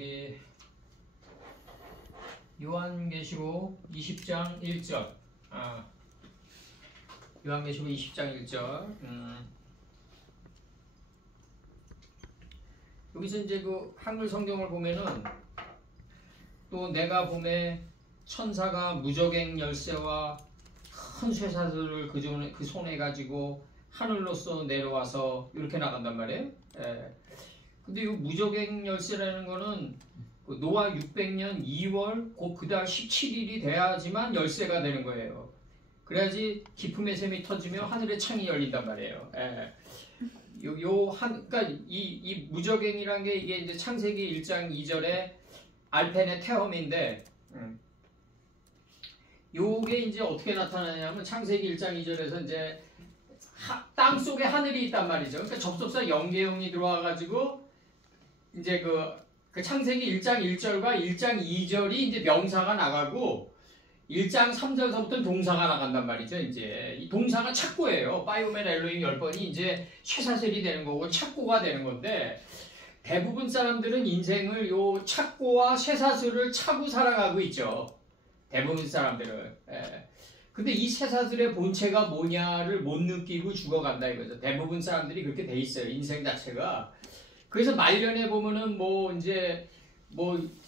저기 요한계시록 20장 1절. 요한계시록 20장 1절. 여기서 이제 그 한글 성경을 보면은 또 내가 봄에 천사가 무저갱 열쇠와 큰 쇠사슬을 그 손에 가지고 하늘로서 내려와서 이렇게 나간단 말이에요. 근데 이 무저갱 열쇠라는 거는 노아 600년 2월 그달 17일이 돼야지만 열쇠가 되는 거예요. 그래야지 기품의 샘이 터지며 하늘의 창이 열린단 말이에요. 그러니까 이 무저갱이란 게 이게 이제 창세기 1장 2절에 알펜의 태엄인데, 요게 이제 어떻게 나타나냐면 창세기 1장 2절에서 이제 땅 속에 하늘이 있단 말이죠. 그러니까 접속사 영계형이 들어와가지고 이제 그 창세기 1장 1절과 1장 2절이 이제 명사가 나가고 1장 3절서부터는 동사가 나간단 말이죠. 이제 이 동사가 착고예요. 파이오멘 엘로힘 10번이 이제 쇠사슬이 되는 거고 착고가 되는 건데, 대부분 사람들은 인생을 요 착고와 쇠사슬을 차고 살아가고 있죠. 대부분 사람들은. 근데 이 쇠사슬의 본체가 뭐냐를 못 느끼고 죽어간다 이거죠. 대부분 사람들이 그렇게 돼 있어요. 인생 자체가. 그래서 말년에 보면은 이제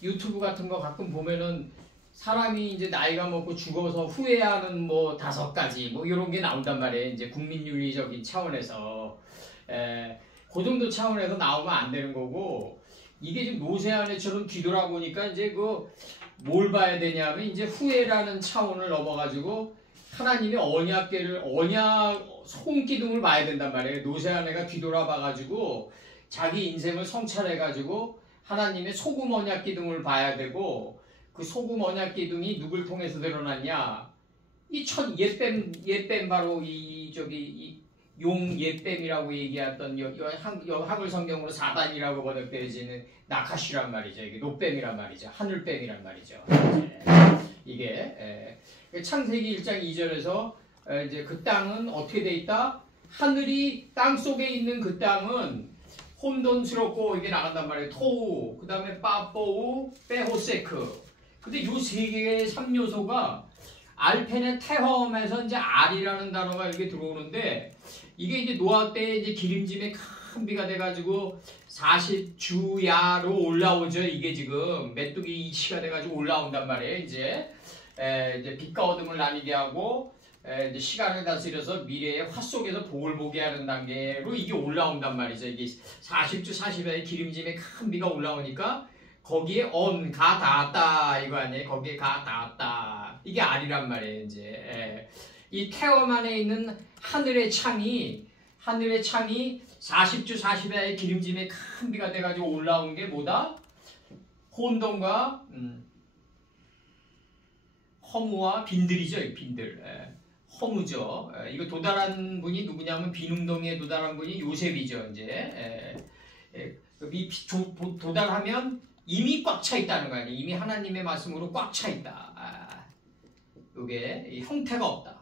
유튜브 같은 거 가끔 보면은 사람이 이제 나이가 먹고 죽어서 후회하는 5가지 이런 게 나온단 말이에요. 이제 국민윤리적인 차원에서. 그 정도 차원에서 나오면 안 되는 거고, 이게 지금 노세아네처럼 뒤돌아보니까 이제 뭘 봐야 되냐면 이제 후회라는 차원을 넘어가지고 하나님의 언약 소금 기둥을 봐야 된단 말이에요. 노세아네가 뒤돌아봐가지고 자기 인생을 성찰해가지고 하나님의 소금 언약 기둥을 봐야 되고, 그 소금 언약 기둥이 누굴 통해서 드러났냐? 이 옛뱀 바로 용 옛뱀이라고 얘기했던 한글 성경으로 사단이라고 번역되어지는 나카시란 말이죠. 이게 노뱀이란 말이죠. 하늘뱀이란 말이죠. 이게 창세기 1장 2절에서 이제 그 땅은 어떻게 돼 있다? 하늘이 땅 속에 있는 그 땅은 혼돈스럽고 이게 나간단 말이에요. 토우, 그 다음에 빠뽀우, 빼호세크. 근데 요 세 개의 3요소가 알펜의 태험에서 이제 알이라는 단어가 이렇게 들어오는데, 이게 이제 노아 때 이제 기름짐에 큰 비가 돼가지고 40주야로 올라오죠. 이게 지금 메뚜기 이치가 돼가지고 올라온단 말이에요. 이제 빛과 어둠을 나뉘게 하고 이제 시간을 다스려서 미래의 화 속에서 복을 보게 하는 단계로 이게 올라온단 말이죠. 이게 40주 40야의 기름짐에 큰 비가 올라오니까 거기에 가 닿았다 이거 아니에요. 거기에 가 닿았다. 이게 알이란 말이에요. 이제 이 태엄 안에 있는 하늘의 창이 40주 40야의 기름짐에 큰 비가 돼가지고 올라온 게 뭐다? 혼돈과 허무와 빈들이죠. 빈들. 허무죠. 이거 도달한 분이 누구냐면 비능동에 도달한 분이 요셉이죠. 이제 도달하면 이미 꽉 차 있다는 거 아니에요. 이미 하나님의 말씀으로 꽉 차 있다. 이게 형태가 없다.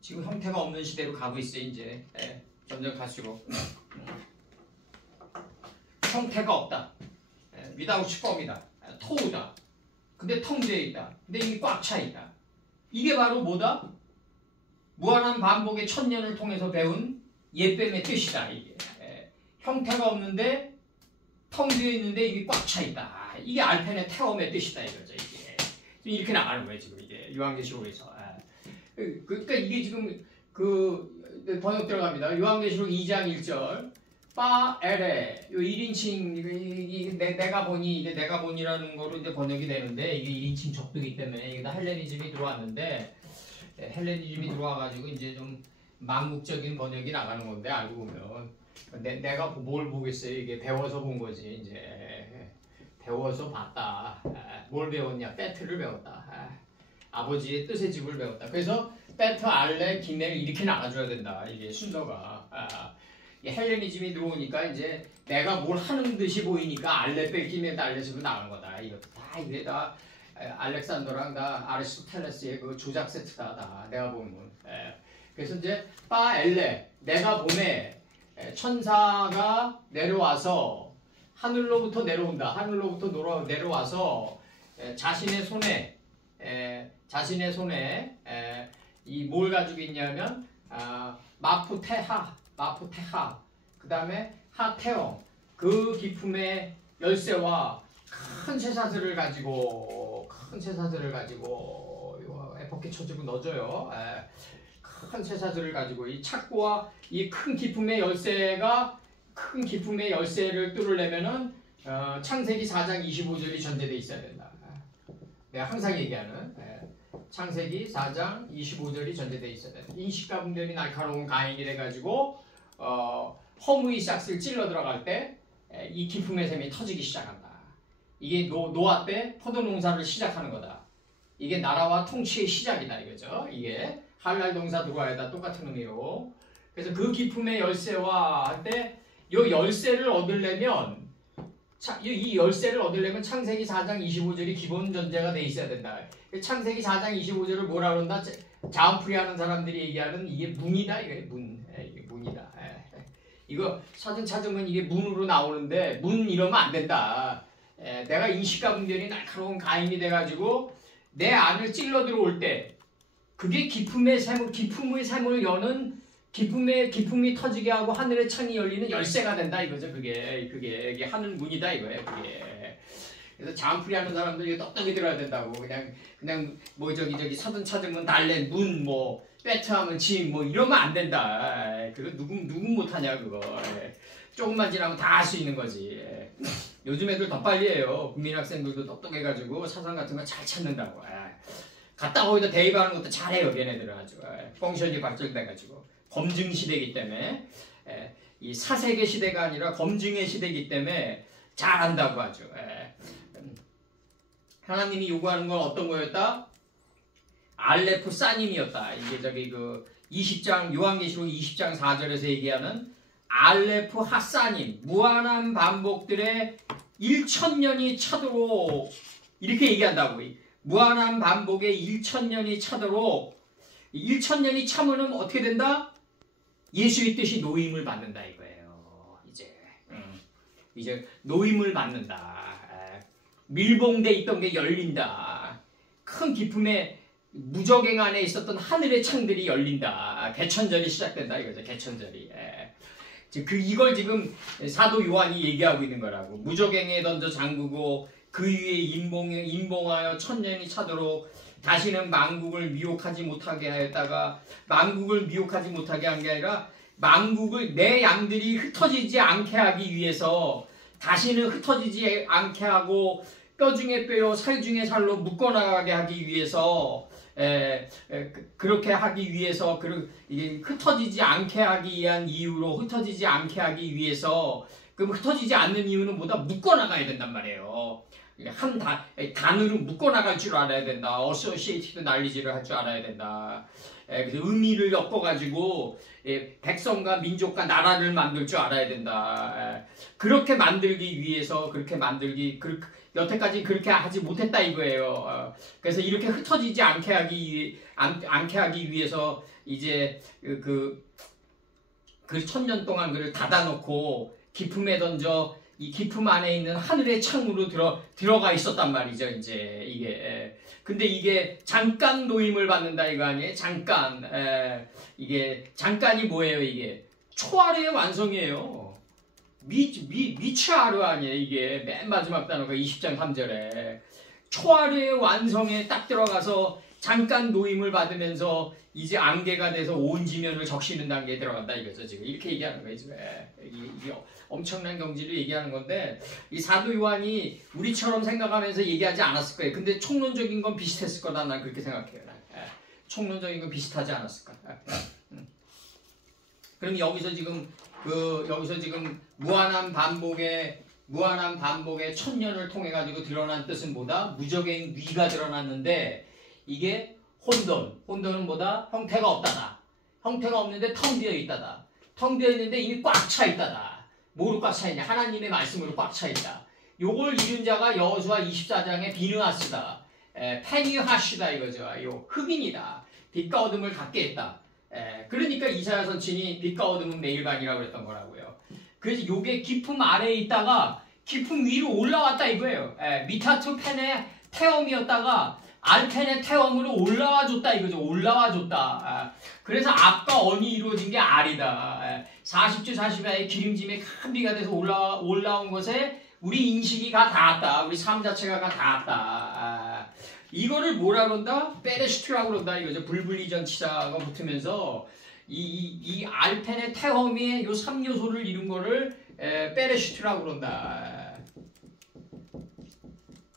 지금 형태가 없는 시대로 가고 있어요. 이제 점점 갈수록 형태가 없다. without form이다. 토우다. 근데 텅비어 있다. 근데 이미 꽉 차 있다. 이게 바로 뭐다? 무한한 반복의 천년을 통해서 배운 옛뱀의 뜻이다. 이게 형태가 없는데 텅 비어 있는데 이게 꽉 차 있다. 이게 알펜의 태엄의 뜻이다 이거죠. 이게 이렇게 나가는 거예요. 지금 이게 요한계시록에서. 그러니까 이게 지금 번역 들어갑니다. 요한계시록 2장 1절 빠 에레 요 1인칭 내가 보니 이게 내가 보니라는 거로 이제 번역이 되는데, 이게 1인칭 적두기 때문에 이게 다 헬레니즘이 들어왔는데, 헬레니즘이 들어와가지고 이제 좀 망국적인 번역이 나가는 건데, 알고 보면 내가 뭘 보겠어요. 이게 배워서 본 거지. 이제 배워서 봤다. 뭘 배웠냐? 베트를 배웠다. 아버지의 뜻의 집을 배웠다. 그래서 베트, 알레, 기멜 이렇게 나가줘야 된다. 이게 순서가. 헬레니즘이 들어오니까 이제 내가 뭘 하는 듯이 보이니까 알레, 베, 기멜, 알레스로 나가는 거다. 이거 다 이게 다 알렉산더랑 다 아리스토텔레스의 그 조작 세트다. 다 내가 보면. 그래서 이제 빠 엘레 내가 봄에 천사가 내려와서 하늘로부터 내려온다. 하늘로부터 내려와서 자신의 손에 이 뭘 가지고 있냐면 마푸테하, 그 다음에 하테오, 그 기품의 열쇠와 큰 쇠사슬을 가지고 이거 에포케 쳐주고 넣어줘요. 큰 쇠사슬을 가지고 이 착고와 이 큰 기품의 열쇠를 뚫으려면은 창세기 4장 25절이 전제되어 있어야 된다. 내가 항상 얘기하는 창세기 4장 25절이 전제되어 있어야 된다. 인식과 분별이 날카로운 가인이 돼가지고 허무의 싹을 찔러 들어갈 때 이 기품의 샘이 터지기 시작한다. 이게 노아 때 포도 농사를 시작하는 거다. 이게 나라와 통치의 시작이다 이거죠. 이게 할랄 동사 들어와야다 똑같은 의미로. 그래서 그 기품의 열쇠와 할 때 이 열쇠를 얻으려면 창세기 4장 25절이 기본 전제가 돼 있어야 된다. 창세기 4장 25절을 뭐라 그런다? 자음풀이 하는 사람들이 얘기하는 이게 문이다. 이게 문이다. 이거 사전 찾으면 이게 문으로 나오는데 문 이러면 안 된다. 내가 인식과 분별이 날카로운 가인이 돼가지고 내 안을 찔러 들어올 때 그게 기품의 샘을 여는 기품이 터지게 하고 하늘의 창이 열리는 열쇠가 된다 이거죠. 그게 하늘 문이다 이거예요. 그게. 그래서 자음풀이 하는 사람들이 똑똑히 들어야 된다고. 그냥 뭐 저기 사전 찾으면 달래 문 뭐 빼트하면 짐 뭐 이러면 안 된다. 그거 누구 못하냐 그거. 조금만 지나면 다 할 수 있는 거지. 요즘 애들 더 빨리 해요. 국민학생들도 똑똑해가지고 사전 같은 거 잘 찾는다고. 갔다 거기다 대입하는 것도 잘해요. 걔네들은 아주. 펑션이 발전돼가지고. 검증 시대이기 때문에 이 사색의 시대가 아니라 검증의 시대이기 때문에 잘한다고 하죠. 하나님이 요구하는 건 어떤 거였다? 알레프 사님이었다. 이게 저기 그 20장 요한계시록 20장 4절에서 얘기하는 알레프 하사님, 무한한 반복들의 1000년이 차도록 이렇게 얘기한다고. 무한한 반복의 1000년이 차도록 1000년이 참으면 어떻게 된다? 예수의 뜻이 노임을 받는다 이거예요. 이제 노임을 받는다. 밀봉돼 있던 게 열린다. 큰 기품의 무적행 안에 있었던 하늘의 창들이 열린다. 개천절이 시작된다 이거죠. 개천절이. 이걸 지금 사도 요한이 얘기하고 있는 거라고. 무적행에 던져 잠그고 그 위에 임봉하여 1000년이 차도록 다시는 만국을 미혹하지 못하게 하였다가 만국을 미혹하지 못하게 한 게 아니라 만국을 내 양들이 흩어지지 않게 하기 위해서 다시는 흩어지지 않게 하고 뼈 중에 뼈요 살 중에 살로 묶어나가게 하기 위해서 그렇게 하기 위해서 이게 흩어지지 않게 하기 위한 이유로 흩어지지 않게 하기 위해서 그럼 흩어지지 않는 이유는 뭐다? 묶어나가야 된단 말이에요. 한 단으로 묶어나갈 줄 알아야 된다. 어소시에이티드 난리지를 할 줄 알아야 된다. 그래서 의미를 엮어가지고 백성과 민족과 나라를 만들 줄 알아야 된다. 그렇게 만들기 위해서 여태까지 그렇게 하지 못했다 이거예요. 그래서 이렇게 흩어지지 않게 하기 위해서 이제 그 1000년 동안 그를 닫아놓고 기품에 던져 이 기품 안에 있는 하늘의 창으로 들어가 있었단 말이죠. 이제 이게 근데 이게 잠깐 노임을 받는다 이거 아니에요? 잠깐. 이게 잠깐이 뭐예요? 이게 초하루의 완성이에요. 미치하루 아니에요? 이게 맨 마지막 단어가 20장 3절에 초하루의 완성에 딱 들어가서 잠깐 노임을 받으면서 이제 안개가 돼서 온 지면을 적시는 단계에 들어간다 이거죠. 지금 이렇게 얘기하는 거예요. 지금 이게 엄청난 경지를 얘기하는 건데 이 사도 요한이 우리처럼 생각하면서 얘기하지 않았을 거예요. 근데 총론적인 건 비슷했을 거다. 난 그렇게 생각해요. 총론적인 건 비슷하지 않았을까. 그럼 여기서 지금 무한한 반복의 1000년을 통해 가지고 드러난 뜻은 뭐다? 무적의 위가 드러났는데 이게 혼돈은 뭐다? 형태가 없다다. 형태가 없는데 텅 비어 있다다. 텅 비어 있는데 이미 꽉 차 있다다. 뭐로 꽉 차 있냐? 하나님의 말씀으로 꽉 차 있다. 요걸 이룬 자가 여호수아 24장의 비느하스다. 페니하시다 이거죠. 요 흑인이다. 빛과 어둠을 갖게 했다. 그러니까 이사야 선친이 빛과 어둠은 매일 반이라고 그랬던 거라고요. 그래서 요게 기품 아래에 있다가 깊은 위로 올라왔다 이거예요. 미타투 펜의 태엄이었다가 알펜의 태엄으로 올라와줬다 이거죠. 올라와줬다. 그래서 앞과 언이 이루어진 게 알이다. 40주 40야의 기름짐의 큰 비가 돼서 올라온 것에 우리 인식이 다 닿았다. 우리 삶 자체가 다 닿았다. 이거를 뭐라 그런다? 페레슈트라고 그런다 이거죠. 불분리전 치사가 붙으면서 이 알펜의 태엄이 요 3요소를 이룬 거를 페레슈트라고 그런다.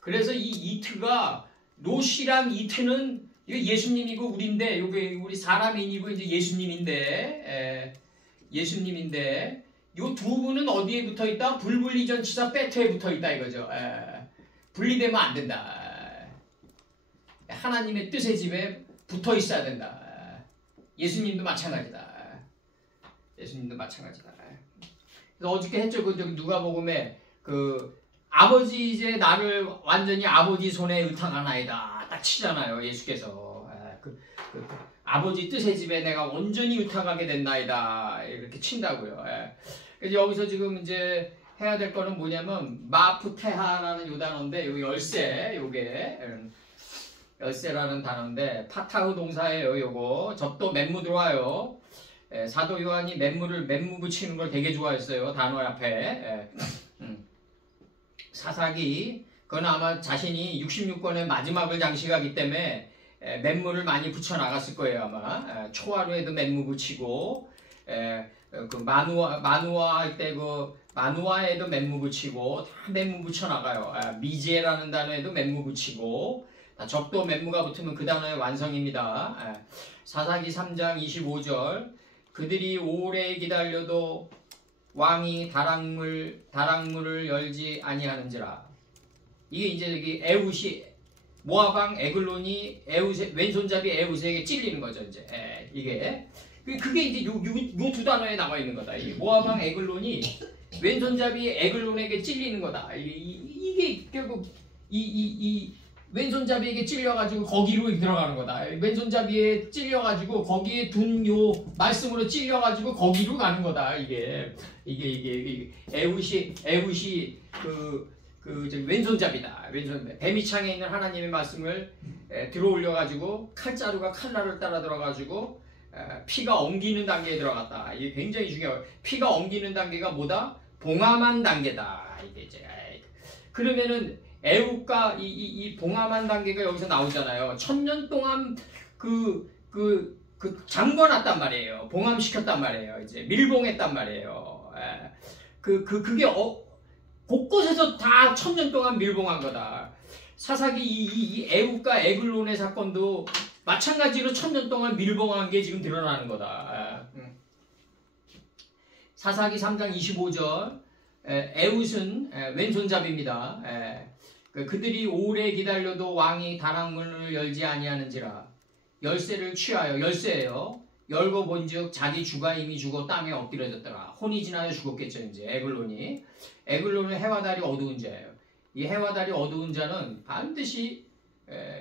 그래서 이 이트가 노시랑 이트는 이거 예수님이고 우리인데 요게 우리 사람인이고 이제 예수님인데 요 두 분은 어디에 붙어 있다? 불분리전 치사 배트에 붙어 있다 이거죠. 분리되면 안 된다. 하나님의 뜻의 집에 붙어 있어야 된다. 예수님도 마찬가지다. 그래서 어저께 했죠. 그 누가복음에 그 아버지 이제 나를 완전히 아버지 손에 의탁하나이다 딱 치잖아요. 예수께서 아버지 뜻의 집에 내가 온전히 의탁하게 됐나이다 이렇게 친다고요. 그래서 여기서 지금 이제 해야 될 거는 뭐냐면 마푸테하라는 요 단어인데 요 열쇠 요게 열쇠라는 단어인데 파타흐 동사예요. 요거 접도 맨무 들어와요. 사도 요한이 맨무 붙이는 걸 되게 좋아했어요. 단어 앞에. 사사기 그건 아마 자신이 66권의 마지막을 장식하기 때문에 맨무를 많이 붙여 나갔을 거예요. 아마 초하루에도 맨무 붙이고 그 마누아 할 때 그 마누아에도 맨무 붙이고 다 맨무 붙여 나가요. 미제라는 단어에도 맨무 붙이고 접도 맨무가 붙으면 그 단어의 완성입니다. 사사기 3장 25절 그들이 오래 기다려도 왕이 다락문을 열지 아니하는지라. 이게 이제 여기 에웃이 모압왕 에글론이 왼손잡이 에웃에게 찔리는 거죠. 이제 이게 그게 이제 요 두 단어에 나와 있는 거다. 이 모압왕 에글론이 왼손잡이 에글론에게 찔리는 거다. 이게 결국 이 왼손잡이에게 찔려가지고 거기로 들어가는 거다. 왼손잡이에 찔려가지고 거기에 둔 요 말씀으로 찔려가지고 거기로 가는 거다. 이게 에웃이 저기 왼손잡이다. 뱀이창에 있는 하나님의 말씀을 들어올려가지고 칼자루가 칼날을 따라 들어가지고 피가 엉기는 단계에 들어갔다. 이게 굉장히 중요해요. 피가 엉기는 단계가 뭐다? 봉함한 단계다. 이게 이제 그러면은 애국과 이 봉함한 단계가 여기서 나오잖아요. 1000년 동안 잠궈놨단 말이에요. 봉함시켰단 말이에요. 이제 밀봉했단 말이에요. 그게 곳곳에서 다 1000년 동안 밀봉한 거다. 사사기 이 애국과 에글론의 사건도 마찬가지로 1000년 동안 밀봉한 게 지금 드러나는 거다. 사사기 3장 25절 에웃은 왼손잡이입니다. 그들이 오래 기다려도 왕이 다락문을 열지 아니하는지라. 열쇠를 취하여 열쇠예요. 열고 본즉 자기 주가 이미 죽어 땅에 엎드려졌더라. 혼이 지나여 죽었겠죠. 이제 에글론은 해와 달이 어두운 자예요. 이 해와 달이 어두운 자는 반드시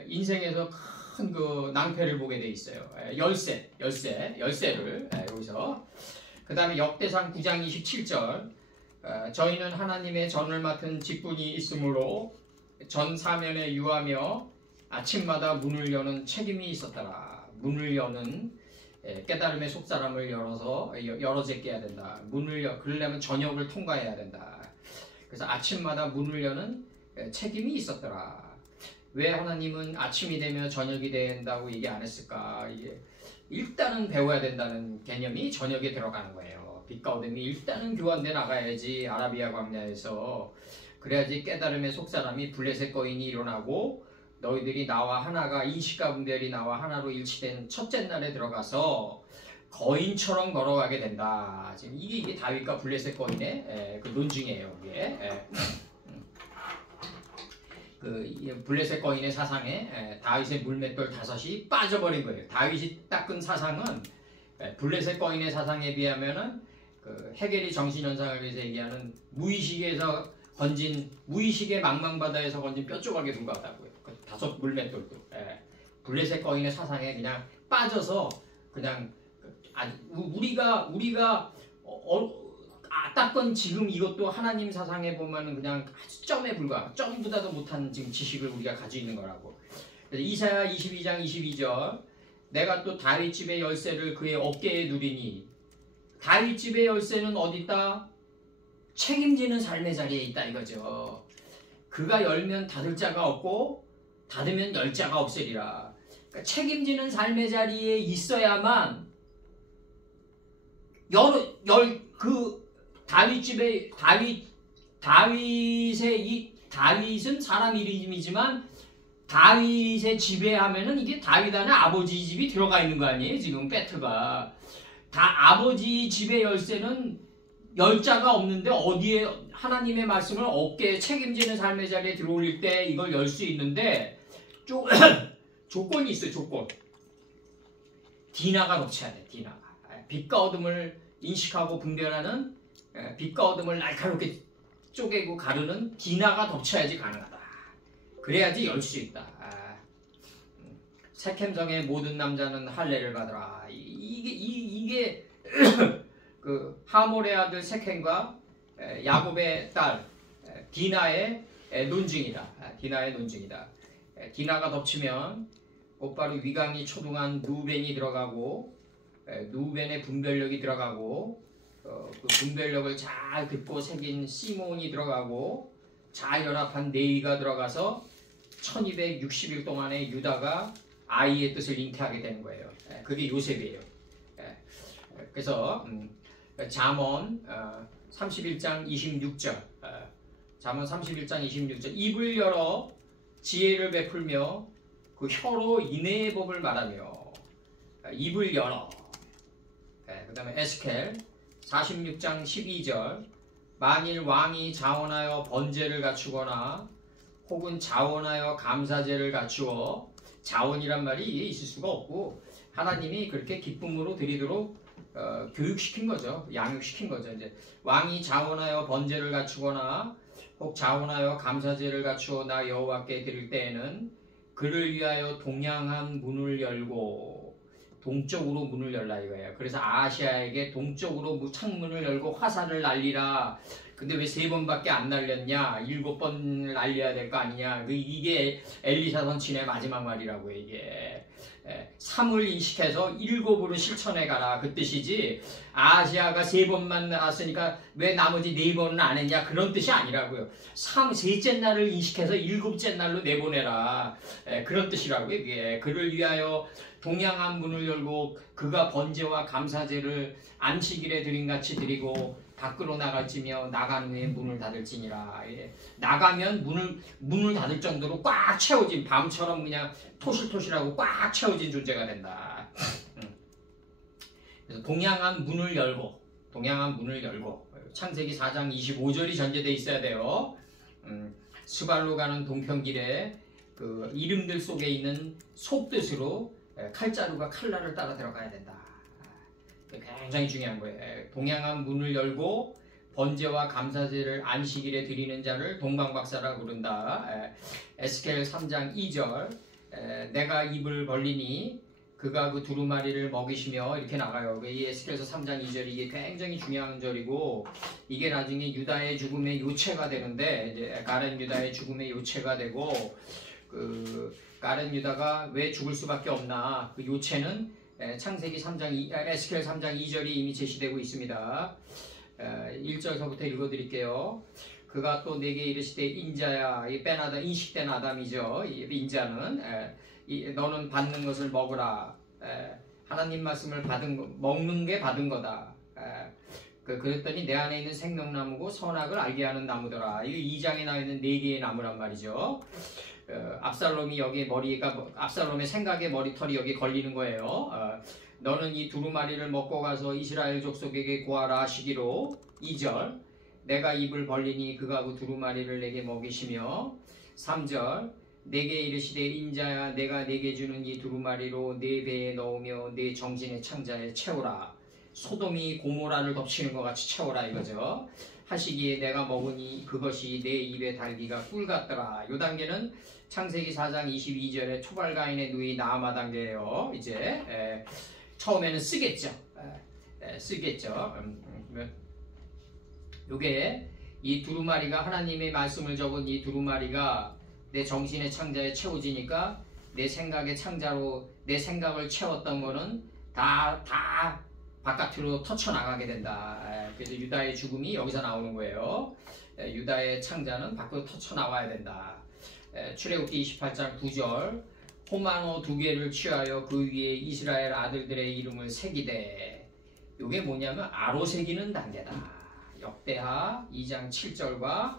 인생에서 큰 그 낭패를 보게 돼 있어요. 열쇠를 여기서 그 다음에 역대상 9장 27절 저희는 하나님의 전을 맡은 직분이 있으므로 전 사면에 유하며 아침마다 문을 여는 책임이 있었더라. 문을 여는 깨달음의 속사람을 열어 제껴 해야 된다. 그러려면 저녁을 통과해야 된다. 그래서 아침마다 문을 여는 책임이 있었더라. 왜 하나님은 아침이 되면 저녁이 된다고 얘기 안 했을까? 이게 일단은 배워야 된다는 개념이 저녁에 들어가는 거예요. 빛과 어둠이 일단은 교환돼 나가야지. 아라비아 광야에서 그래야지 깨달음의 속사람이 블레셋 거인이 일어나고 너희들이 나와 하나가 인식과 분별이 나와 하나로 일치된 첫째 날에 들어가서 거인처럼 걸어가게 된다. 지금 이게 다윗과 블레셋 거인의 그 논증이에요. 이게 그 블레셋 거인의 사상에 다윗의 물맷돌 5이 빠져버린 거예요. 다윗이 닦은 사상은 블레셋 거인의 사상에 비하면은 그 헤겔이 정신현상을 위해서 얘기하는 무의식에서 건진 무의식의 망망바다에서 건진 뼈조각에 불과하다고요. 그 5 물맷돌도 블레셋 거인의 사상에 그냥 빠져서 그냥 우리가 딱 건 지금 이것도 하나님 사상에 보면은 그냥 아주 점에 불과, 점보다도 못한 지금 지식을 우리가 가지고 있는 거라고. 이사야 22장 22절, 내가 또 다윗집의 열쇠를 그의 어깨에 두리니. 다윗집의 열쇠는 어디 있다? 책임지는 삶의 자리에 있다 이거죠. 그가 열면 닫을 자가 없고 닫으면 열 자가 없으리라. 그러니까 책임지는 삶의 자리에 있어야만 다윗은 사람 이름이지만 다윗의 집에 하면은 이게 다윗 안에 아버지 집이 들어가 있는 거 아니에요? 지금 배트가 아버지 집의 열쇠는 열 자가 없는데 어디에 하나님의 말씀을 어깨에 책임지는 삶의 자리에 들어올릴 때 이걸 열 수 있는데 조건이 있어요. 조건. 디나가 덮쳐야 돼. 디나가. 빛과 어둠을 인식하고 분별하는, 빛과 어둠을 날카롭게 쪼개고 가르는 디나가 덮쳐야지 가능하다. 그래야지 열 수 있다. 세켐성의 모든 남자는 할례를 받으라. 이게 그 하몰의 아들 세켐과 야곱의 딸 디나의 논증이다. 디나의 논증이다. 디나가 덮치면 곧바로 위강이 초등한 누벤이 들어가고 누벤의 분별력이 들어가고 그 분별력을 잘 긋고 새긴 시몬이 들어가고 잘 연합한 네이가 들어가서 1260일 동안에 유다가 아이의 뜻을 잉태하게 되는 거예요. 그게 요셉이에요. 그래서 잠언 31장 26절 잠언 31장 26절 입을 열어 지혜를 베풀며 그 혀로 인애의 법을 말하며 입을 열어. 그 다음에 에스겔 46장 12절 만일 왕이 자원하여 번제를 갖추거나 혹은 자원하여 감사제를 갖추어 자원이란 말이 있을 수가 없고 하나님이 그렇게 기쁨으로 드리도록 교육시킨 거죠. 양육시킨 거죠. 이제 왕이 자원하여 번제를 갖추거나 혹 자원하여 감사제를 갖추어 나 여호와께 드릴 때에는 그를 위하여 동양한 문을 열고 동쪽으로 문을 열라 이거예요. 그래서 아시아에게 동쪽으로 창문을 열고 화살을 날리라. 근데 왜 3번밖에 안 날렸냐? 7번을 날려야 될 거 아니냐? 이게 엘리사 선친의 마지막 말이라고 이게. 3을 인식해서 7으로 실천해 가라 그 뜻이지 아시아가 3번만 나왔으니까 왜 나머지 4번은 안 했냐 그런 뜻이 아니라고요. 3셋째 날을 인식해서 7째 날로 내보내라 그런 뜻이라고요. 이게 그를 위하여 동양한 문을 열고 그가 번제와 감사제를 안식일에 드림같이 드리고 밖으로 나갈지며 나간 후에 문을 닫을지니라. 나가면 문을 닫을 정도로 꽉 채워진 밤처럼 그냥 토실토실하고 꽉 채워진 존재가 된다. 그래서 동양한 문을 열고 창세기 4장 25절이 전제되어 있어야 돼요. 스발로 가는 동편길에 그 이름들 속에 있는 속뜻으로 칼자루가 칼날을 따라 들어가야 된다. 굉장히 중요한 거예요. 동양한 문을 열고 번제와 감사제를 안식일에 드리는 자를 동방박사라고 부른다. 에스겔 3장 2절 내가 입을 벌리니 그가 그 두루마리를 먹이시며 이렇게 나가요. 이 에스겔서 3장 2절이 이게 굉장히 중요한 절이고 이게 나중에 유다의 죽음의 요체가 되는데 이제 가렌 유다의 죽음의 요체가 되고 그 가렌 유다가 왜 죽을 수밖에 없나 그 요체는 창세기 3장 에스겔 3장 2절이 이미 제시되고 있습니다. 1절서부터 읽어드릴게요. 그가 또 내게 이르시되 인자야 이 빼나다 인식된 아담이죠. 이 인자는 너는 받는 것을 먹으라. 하나님 말씀을 먹는 게 받은 거다. 그랬더니 내 안에 있는 생명나무고 선악을 알게 하는 나무더라. 이 2장에 나와 있는 4개의 나무란 말이죠. 압살롬이 여기 압살롬의 생각의 머리털이 여기 걸리는 거예요. 너는 이 두루마리를 먹고 가서 이스라엘 족속에게 고하라 하시기로 2절 내가 입을 벌리니 그가 그 두루마리를 내게 먹이시며 3절 내게 이르시되 인자야 내가 내게 주는 이 두루마리로 내 배에 넣으며 내 정진의 창자에 채우라. 소돔이 고모라를 덮치는 것 같이 채우라 이거죠. 하시기에 내가 먹으니 그것이 내 입에 달기가 꿀 같더라. 요 단계는 창세기 4장 22절에 초발가인의 누이 나아마 단계예요. 이제 처음에는 쓰겠죠. 요게 이 두루마리가 하나님의 말씀을 적은 이 두루마리가 내 정신의 창자에 채워지니까 내 생각의 창자로 내 생각을 채웠던 거는 다 바깥으로 터쳐나가게 된다. 그래서 유다의 죽음이 여기서 나오는 거예요. 유다의 창자는 밖으로 터쳐나와야 된다. 출애굽기 28장 9절 호마노 2개를 취하여 그 위에 이스라엘 아들들의 이름을 새기되 이게 뭐냐면 아로 새기는 단계다. 역대하 2장 7절과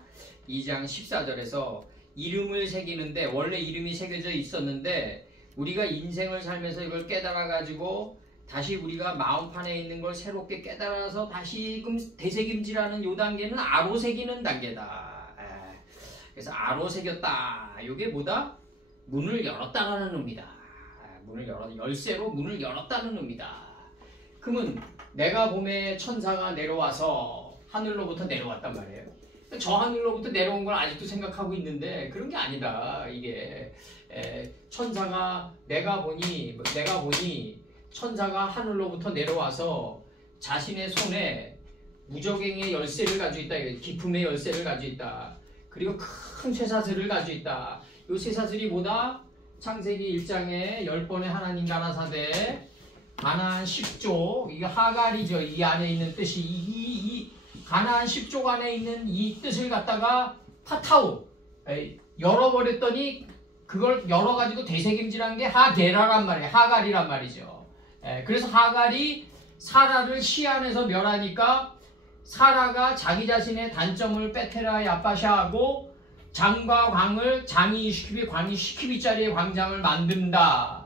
2장 14절에서 이름을 새기는데 원래 이름이 새겨져 있었는데 우리가 인생을 살면서 이걸 깨달아 가지고 다시 우리가 마음판에 있는 걸 새롭게 깨달아서 다시금 되새김질하는 요 단계는 아로 새기는 단계다. 그래서 아로 새겼다. 이게 뭐다? 문을 열었다라는 의미다. 열쇠로 문을 열었다는 의미다. 그러면 내가 봄에 천사가 내려와서 하늘로부터 내려왔단 말이에요. 저 하늘로부터 내려온 걸 아직도 생각하고 있는데 그런 게 아니다. 이게 천사가 내가 보니 천사가 하늘로부터 내려와서 자신의 손에 무저갱의 열쇠를 가지고 있다. 기품의 열쇠를 가지고 있다. 그리고 큰 쇠사슬을 가지고 있다. 이 쇠사슬이 뭐다? 창세기 1장에 10번의 하나님 가라사대 가나안 10조 이게 하갈이죠. 이 안에 있는 뜻이 이 가나안 10조 안에 있는 이 뜻을 갖다가 파타우 열어버렸더니 그걸 열어가지고 되새김질한 게 하게라란 말이에요. 하갈이란 말이죠. 그래서 하갈이 사라를 시안에서 멸하니까 사라가 자기 자신의 단점을 베테라 야빠샤하고 장과 광을 장이 시키비 광이 시키비짜리의 광장을 만든다.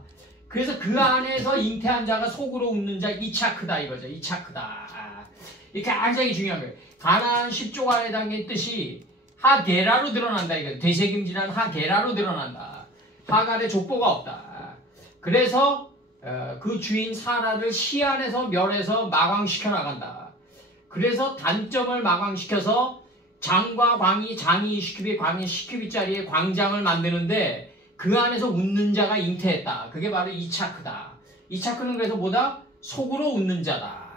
그래서 그 안에서 잉태한 자가 속으로 웃는 자 이차크다 이거죠. 이차크다. 이게 굉장히 중요한 거예요. 가나안 10조가 해당의 뜻이 하게라로 드러난다. 이거 되새김질한 하게라로 드러난다. 하갈의 족보가 없다. 그래서 그 주인 사라를 시안에서 멸해서 마광시켜 나간다. 그래서 단점을 마광시켜서 장과 광이 장이 시키비 광이 시키비짜리의 광장을 만드는데 그 안에서 웃는 자가 잉태했다. 그게 바로 이차크다. 이차크는 그래서 뭐다? 속으로 웃는 자다.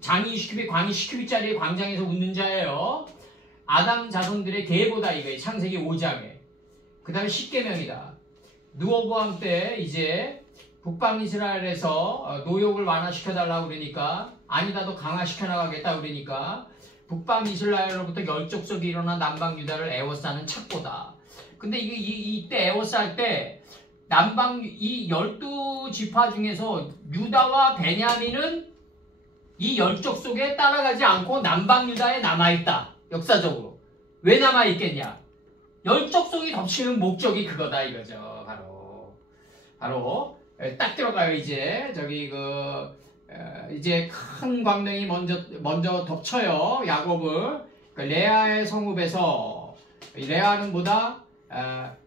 장이 시키비 광이 시키비짜리의 광장에서 웃는 자예요. 아담 자손들의 계보다 이거예요. 창세기 5장에. 그 다음에 10계명이다. 느호보암 때 이제 북방 이스라엘에서 노역을 완화시켜달라고 그러니까 아니다 더 강화시켜 나가겠다 그러니까 북방 이스라엘로부터 열족속이 일어나 남방 유다를 에워싸는 착고다. 근데 이때 에워쌀 때 남방 이 12지파 중에서 유다와 베냐민은 이 열족 속에 따라가지 않고 남방 유다에 남아있다. 역사적으로. 왜 남아있겠냐? 열족 속이 덮치는 목적이 그거다 이거죠. 바로 딱 들어가요. 이제 저기 이제 큰 광명이 먼저 덮쳐요. 야곱을. 레아의 성읍에서 레아는 뭐다?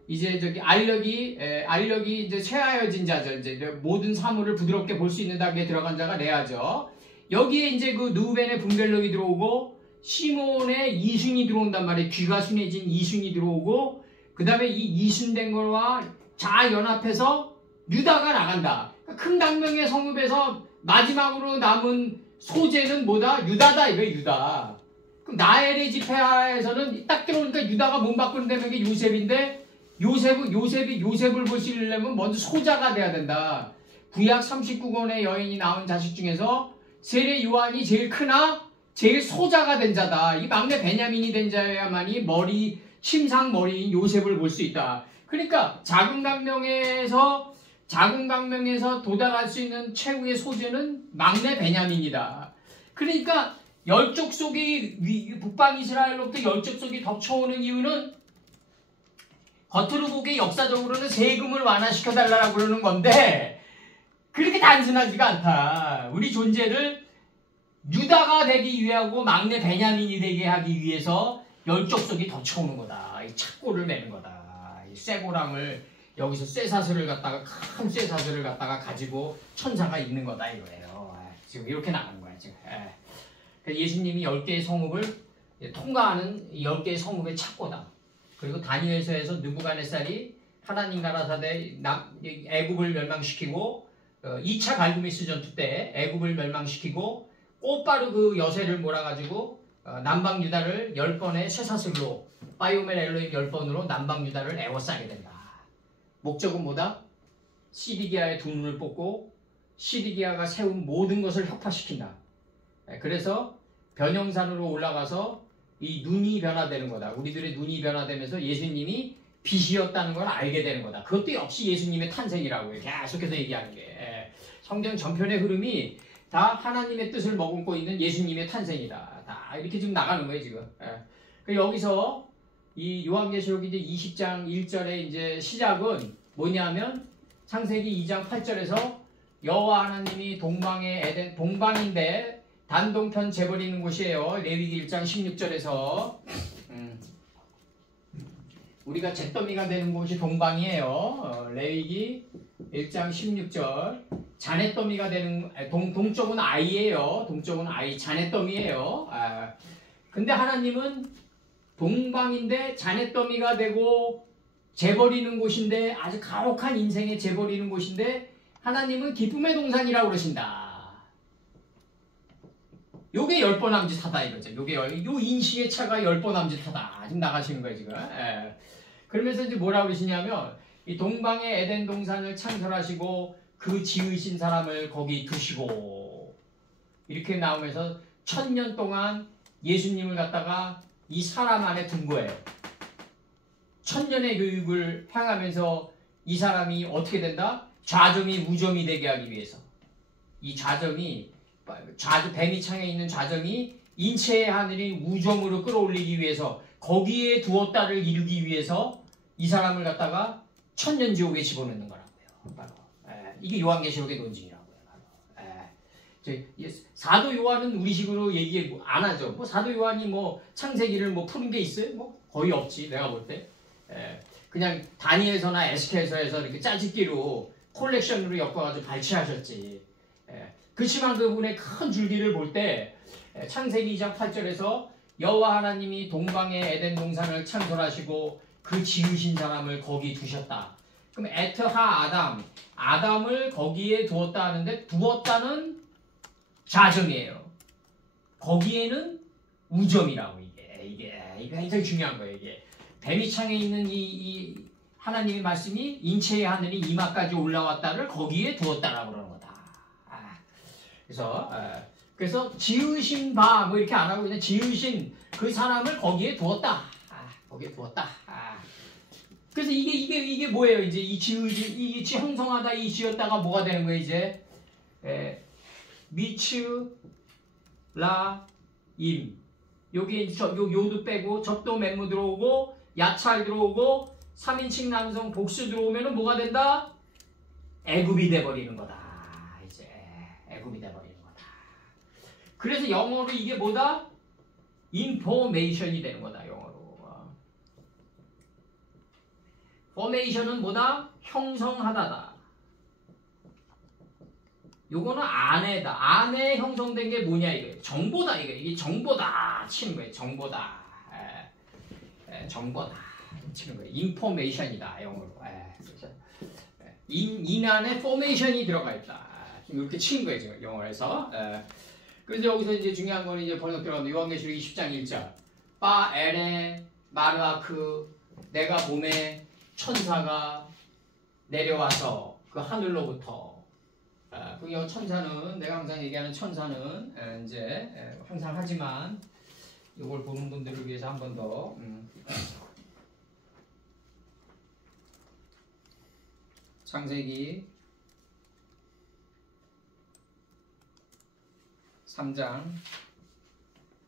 이제 저기 알력이 이제 쇠하여진 자죠. 이제 모든 사물을 부드럽게 볼 수 있는 단계에 들어간 자가 레아죠. 여기에 이제 그 누벤의 분별력이 들어오고 시몬의 이순이 들어온단 말이에요. 귀가 순해진 이순이 들어오고 그 다음에 이 이순된 거와 잘 연합해서 유다가 나간다. 큰 강명의 성읍에서 마지막으로 남은 소재는 뭐다? 유다다 이거예요. 유다. 그럼 나엘의 집회에서는 딱 들어오니까 유다가 몸 바꾸는 데는 게 요셉인데 요셉을 보시려면 먼저 소자가 돼야 된다. 구약 39권의 여인이 낳은 자식 중에서 세례 요한이 제일 크나 제일 소자가 된 자다. 이 막내 베냐민이 된 자야만이 침상 머리인 요셉을 볼 수 있다. 그러니까 작은 강명에서 도달할 수 있는 최후의 소재는 막내 베냐민이다. 그러니까 열족 속이 북방 이스라엘로부터 열족 속이 덮쳐오는 이유는 겉으로 보기에 역사적으로는 세금을 완화시켜달라고 그러는 건데 그렇게 단순하지가 않다. 우리 존재를 유다가 되기 위하고 막내 베냐민이 되게 하기 위해서 열족 속이 덮쳐오는 거다. 이 착고를 매는 거다. 이 쇠고랑을 여기서 쇠사슬을 갖다가 큰 쇠사슬을 갖다가 가지고 천사가 있는 거다 이거예요. 지금 이렇게 나가는 거야 지금. 예수님이 10개의 성읍을 통과하는 10개의 성읍의 착고다. 그리고 다니엘서에서 느부갓네살이 하나님 가라사대 애굽을 멸망시키고 2차 갈두미스 전투 때 애굽을 멸망시키고 곧바로 그 여세를 몰아가지고 남방 유다를 10번의 쇠사슬로 바이오멜 엘로힘 10번으로 남방 유다를 에워싸게 된다. 목적은 뭐다? 시디기아의 두 눈을 뽑고 시디기아가 세운 모든 것을 혁파시킨다. 그래서 변형산으로 올라가서 이 눈이 변화되는 거다. 우리들의 눈이 변화되면서 예수님이 빛이었다는 걸 알게 되는 거다. 그것도 역시 예수님의 탄생이라고 계속해서 얘기하는 게 성경 전편의 흐름이 다 하나님의 뜻을 머금고 있는 예수님의 탄생이다. 다 이렇게 지금 나가는 거예요 지금. 여기서 이 요한계시록 이제 20장 1절의 이제 시작은 뭐냐면 창세기 2장 8절에서 여호와 하나님이 동방의 에덴 동방인데 단동편 재버리는 곳이에요. 레위기 1장 16절에서 우리가 잿더미가 되는 곳이 동방이에요. 레위기 1장 16절 자넷더미가 되는 동쪽은 아이예요. 동쪽은 아이 자넷더미예요. 근데 하나님은 동방인데 자넷더미가 되고 재버리는 곳인데 아주 가혹한 인생에 재버리는 곳인데 하나님은 기쁨의 동산이라고 그러신다. 요게 10번 남짓하다 이거죠. 요 인식의 차가 10번 남짓하다. 지금 나가시는 거예요 지금. 그러면서 이제 뭐라고 그러시냐면 이 동방의 에덴 동산을 창설하시고 그 지으신 사람을 거기 두시고 이렇게 나오면서 1000년 동안 예수님을 갖다가 이 사람 안에 둔 거예요. 1000년의 교육을 향하면서 이 사람이 어떻게 된다? 좌점이 우점이 되게 하기 위해서 이 뱀이 창에 있는 좌점이 인체의 하늘이 우점으로 끌어올리기 위해서 거기에 두었다를 이루기 위해서 이 사람을 갖다가 천년지옥에 집어넣는 거라고요. 바로. 이게 요한계시록의 논증이라고요. 사도 요한은 우리식으로 얘기 안 하죠. 뭐 사도 요한이 뭐 창세기를 뭐 푸는 게 있어요? 뭐 거의 없지. 내가 볼 때. 그냥 다니엘서나 에스겔서에서 이렇게 짜집기로 콜렉션으로 엮어가지고 발췌하셨지. 그렇지만 그분의 큰 줄기를 볼 때 창세기 2장 8절에서 여호와 하나님이 동방의 에덴 동산을 창설하시고 그 지으신 사람을 거기 두셨다. 그럼 에트하 아담을 거기에 두었다 하는데 두었다는 좌점이에요. 거기에는 우점이라고 이게 굉장히 중요한 거예요. 이게 뱀이 창에 있는 이 하나님의 말씀이 인체의 하늘이 이마까지 올라왔다를 거기에 두었다라고 그러는 거다. 그래서 지으신 바 뭐 이렇게 안 하고 그냥 지으신 그 사람을 거기에 두었다. 거기에 두었다. 그래서 이게 뭐예요? 이제 이 형성하다 이 지었다가 뭐가 되는 거예요? 이제 미츠 라임 여기 요도 빼고 접도 맹무 들어오고 야찰 들어오고 3인칭 남성 복수 들어오면은 뭐가 된다? 애굽이 돼버리는 거다. 이제 애굽이 돼버리는 거다. 그래서 영어로 이게 뭐다? 인포메이션이 되는 거다. 영어로. 포메이션은 뭐다? 형성하다다. 요거는 안에다. 안에 형성된 게 뭐냐 이거예요. 정보다 이게 정보다 치는 거예요. 정보다. 정보다 치는 거예요. 인포메이션이다 영어로. 그래서 인 안에 포메이션이 들어가 있다. 이렇게 치는 거예요 지금 영어에서. 그래서 여기서 이제 중요한 거는 이제 번역 들어가면 요한계시록 20장 1절. 바 에레 마르아크 내가 봄에 천사가 내려와서 그 하늘로부터 그 천사는 내가 항상 얘기하는 천사는 이제 항상 하지만 이걸 보는 분들을 위해서 한 번 더 창세기 3장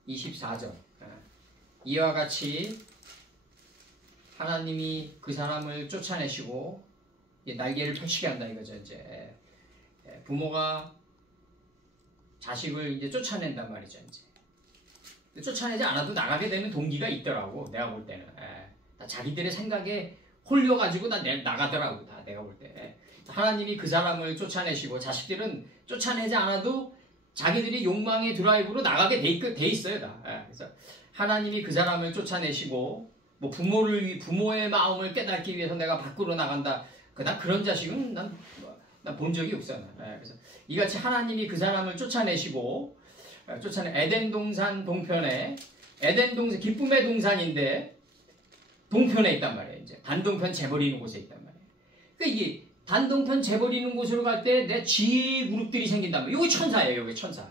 24절 이와 같이 하나님이 그 사람을 쫓아내시고 날개를 펼치게 한다 이거죠. 이제 부모가 자식을 이제 쫓아낸단 말이죠. 이제 쫓아내지 않아도 나가게 되는 동기가 있더라고. 내가 볼 때는 자기들의 생각에 홀려가지고 나가더라고. 다 내가 볼 때 하나님이 그 사람을 쫓아내시고 자식들은 쫓아내지 않아도 자기들이 욕망의 드라이브로 나가게 돼 있어요. 다. 그래서 하나님이 그 사람을 쫓아내시고 뭐 부모의 마음을 깨닫기 위해서 내가 밖으로 나간다. 그런 자식은 난 본 적이 없어요. 그래서 이같이 하나님이 그 사람을 쫓아내시고 쫓아내 에덴 동산 동편에 에덴 동산 기쁨의 동산인데 동편에 있단 말이에요. 이제 단동편 재버리는 곳에 있단 말이에요. 그러니까 이게 단동편 재버리는 곳으로 갈 때 내 지 그룹들이 생긴단 말이에요. 이게 천사예요. 이게 천사.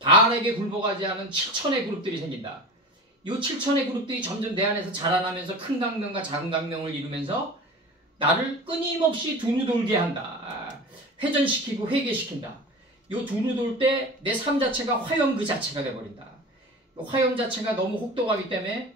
바알에게 굴복하지 않은 7천의 그룹들이 생긴다. 이 7천의 그룹들이 점점 내 안에서 자라나면서 큰 강명과 작은 강명을 이루면서 나를 끊임없이 두루돌게 한다. 회전시키고 회개시킨다. 요 두루돌 때 내 삶 자체가 화염 그 자체가 돼버린다. 화염 자체가 너무 혹독하기 때문에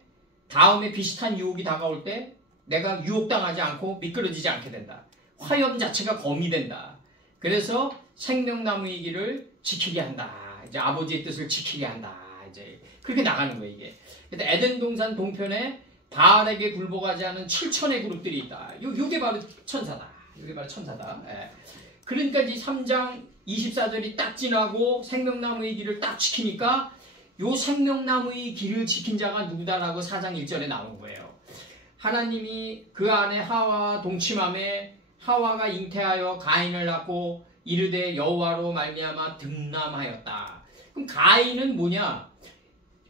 다음에 비슷한 유혹이 다가올 때 내가 유혹당하지 않고 미끄러지지 않게 된다. 화염 자체가 검이 된다. 그래서 생명나무의 길을 지키게 한다. 이제 아버지의 뜻을 지키게 한다. 이제 그렇게 나가는 거예요, 이게. 근데 에덴 동산 동편에 바알에게 굴복하지 않은 7천의 그룹들이 있다. 요게 바로 천사다. 요게 바로 천사다. 예. 그러니까 이 3장 24절이 딱 지나고 생명나무의 길을 딱 지키니까 요 생명나무의 길을 지킨 자가 누구다라고 4장 1절에 나온 거예요. 하나님이 그 안에 하와와 동침함에 하와가 잉태하여 가인을 낳고 이르되 여호와로 말미암아 득남하였다. 그럼 가인은 뭐냐?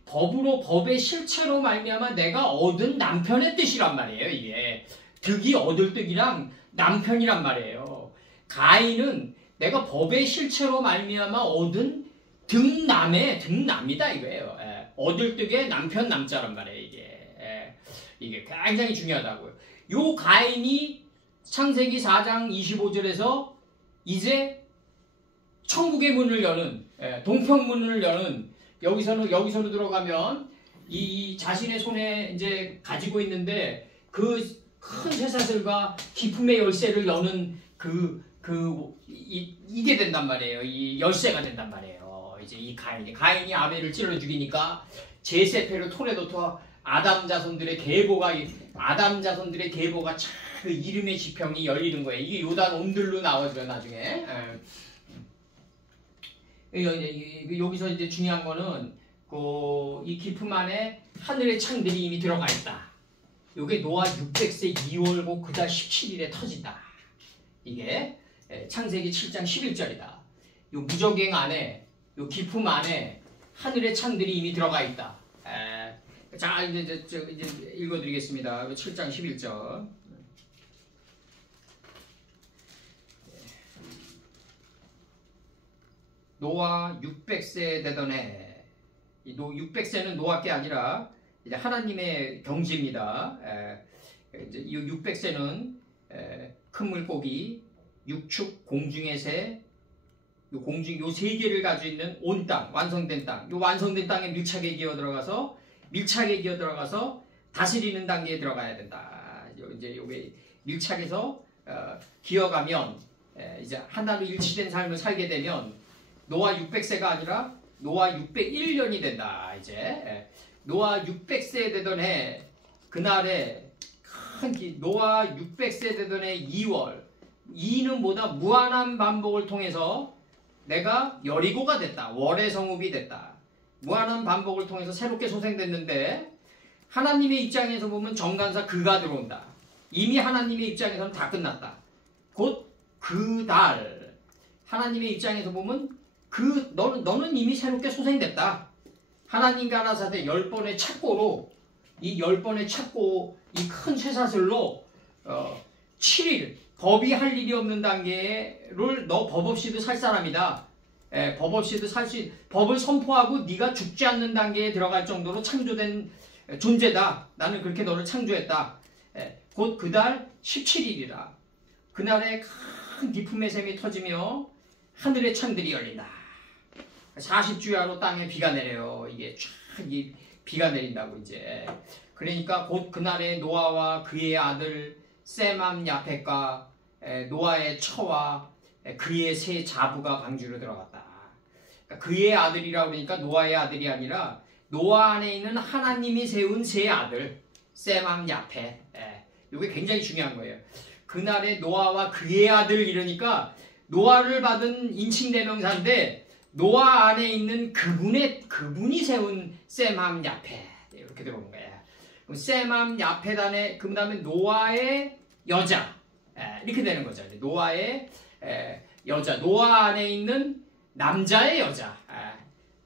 법의 실체로 말미암아 내가 얻은 남편의 뜻이란 말이에요. 이게 득이 얻을 득이랑 남편이란 말이에요. 가인은 내가 법의 실체로 말미암아 얻은 득남이다 이거예요. 예. 얻을 득의 남편 남자란 말이에요. 이게 이게 굉장히 중요하다고요. 요 가인이 창세기 4장 25절에서 이제 천국의 문을 여는 동평문을 여는 여기서로 들어가면 이 자신의 손에 이제 가지고 있는데 그 큰 쇠사슬과 기쁨의 열쇠를 여는 이게 된단 말이에요. 이 열쇠가 된단 말이에요. 이제 이 가인이 아벨을 찔러 죽이니까 제세페를 토레도터 아담 자손들의 계보가 그 이름의 지평이 열리는 거예요. 이게 요단 온들로 나와줘요 나중에. 여기서 이제 중요한 거는 이 기품 안에 하늘의 창들이 이미 들어가 있다. 요게 노아 600세 2월고 그달 17일에 터진다. 이게 창세기 7장 11절이다. 요 무저갱 안에 요 기품 안에 하늘의 창들이 이미 들어가 있다. 자 이제 읽어드리겠습니다. 7장 11절. 노아 600세 되던 해, 600세는 노아 게 아니라 이제 하나님의 경지입니다. 이제 이 600세는 큰 물고기, 육축, 공중의 새, 요 세 개를 가지고 있는 온 땅, 완성된 땅, 요 완성된 땅에 밀착에 기어 들어가서 다스리는 단계에 들어가야 된다. 이제 요게 밀착해서 기어가면 이제 하나로 일치된 삶을 살게 되면 노아 600세가 아니라 노아 601년이 된다. 이제 노아 600세 되던 해 그날에 노아 600세 되던 해 2월 2는 뭐다? 무한한 반복을 통해서 내가 여리고가 됐다. 월의 성읍이 됐다. 무한한 반복을 통해서 새롭게 소생됐는데 하나님의 입장에서 보면 정관사 그가 들어온다. 이미 하나님의 입장에서는 다 끝났다. 곧 그 달 하나님의 입장에서 보면 너는 이미 새롭게 소생됐다. 하나님께 알아서되 10번의 착고로 이 10번의 착고 이 큰 쇠사슬로 7일 법이 할 일이 없는 단계를 너 법 없이도 살 사람이다. 법 없이도 살 수 법을 선포하고 네가 죽지 않는 단계에 들어갈 정도로 창조된 존재다. 나는 그렇게 너를 창조했다. 곧 그달 17일이라. 그날에 큰 기쁨의 샘이 터지며 하늘의 창들이 열린다. 40주야로 땅에 비가 내려요. 이게 쫙 비가 내린다고 이제. 그러니까 곧 그날에 노아와 그의 아들 셈함 야펫과 노아의 처와 그의 세 자부가 방주로 들어갔다. 그러니까 그의 아들이라고 그러니까 노아의 아들이 아니라 노아 안에 있는 하나님이 세운 세 아들 셈함 야펫. 이게 굉장히 중요한 거예요. 그날에 노아와 그의 아들 이러니까 노아를 받은 인칭대명사인데 노아 안에 있는 그분이 세운 셈함 야펫 이렇게 들어오는 거예요. 그럼 셈함 야펫 안에 그 다음에 노아의 여자 이렇게 되는 거죠. 노아의 여자, 노아 안에 있는 남자의 여자.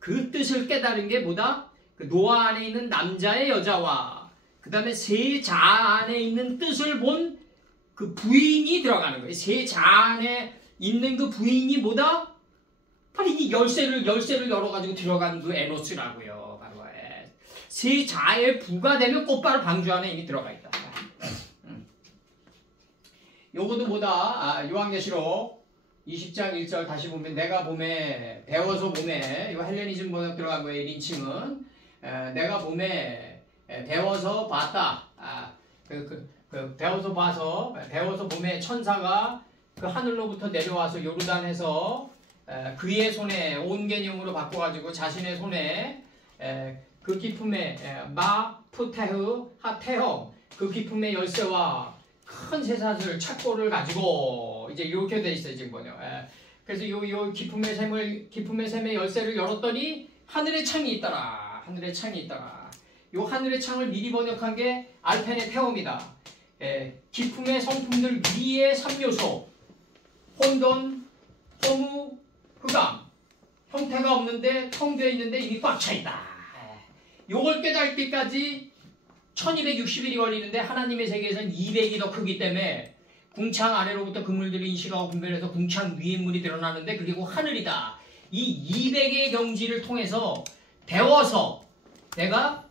그 뜻을 깨달은 게 뭐다? 그 노아 안에 있는 남자의 여자와 그 다음에 세 자 안에 있는 뜻을 본 그 부인이 들어가는 거예요. 세 자 안에 있는 그 부인이 뭐다? 바로 이 열쇠를 열어가지고 들어간 그 에노스라고요. 바로 세 자의 부가 되면 곧바로 방주 안에 이미 들어가 있다. 요것도 뭐다? 요한계시록 20장 1절 다시 보면 내가 봄에 배워서 봄에 요 헬레니즘 번역 들어간 거예요. 린칭은 내가 봄에 배워서 봤다. 배워서 봄에 천사가 그 하늘로부터 내려와서 요르단에서 그의 손에 온 개념으로 바꿔가지고 자신의 손에 그 기품의 마푸테흐 하테형 그 기품의 열쇠와 큰 쇠사슬 착고를 가지고 이제 이렇게 돼 있어요. 지금 번역. 그래서 요 기품의 샘의 열쇠를 열었더니 하늘의 창이 있더라. 하늘의 창이 있더라. 요 하늘의 창을 미리 번역한 게 알펜의 태움이다. 기품의 성품들 위에 3요소 혼돈, 허무, 흑암 형태가 없는데 텅 비어 있는데 이미 꽉 차 있다. 요걸 깨달을 때까지 1260일이 걸리는데 하나님의 세계에서는 200이 더 크기 때문에 궁창 아래로부터 그물들이 인식하고 분별해서 궁창 위에 물이 드러나는데 그리고 하늘이다. 이 200의 경지를 통해서 배워서 내가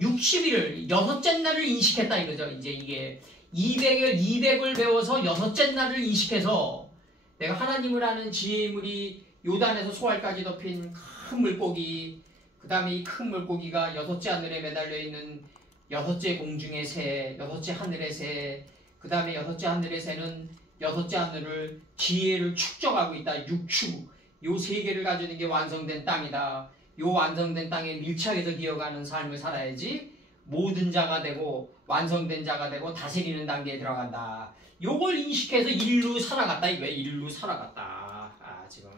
60일을 여섯째 날을 인식했다 이거죠. 이제 이게 200을 배워서 여섯째 날을 인식해서 내가 하나님을 아는 지혜의 물이 요단에서 소알까지 덮인 큰 물고기 그 다음에 이 큰 물고기가 여섯째 하늘에 매달려 있는 여섯째 공중의 새, 여섯째 하늘의 새, 그 다음에 여섯째 하늘의 새는 여섯째 하늘을 지혜를 축적하고 있다. 육축. 요 세 개를 가지는 게 완성된 땅이다. 요 완성된 땅에 밀착해서 기어가는 삶을 살아야지 모든 자가 되고 완성된 자가 되고 다스리는 단계에 들어간다. 요걸 인식해서 일루 살아갔다 이거예요. 일루 살아갔다. 지금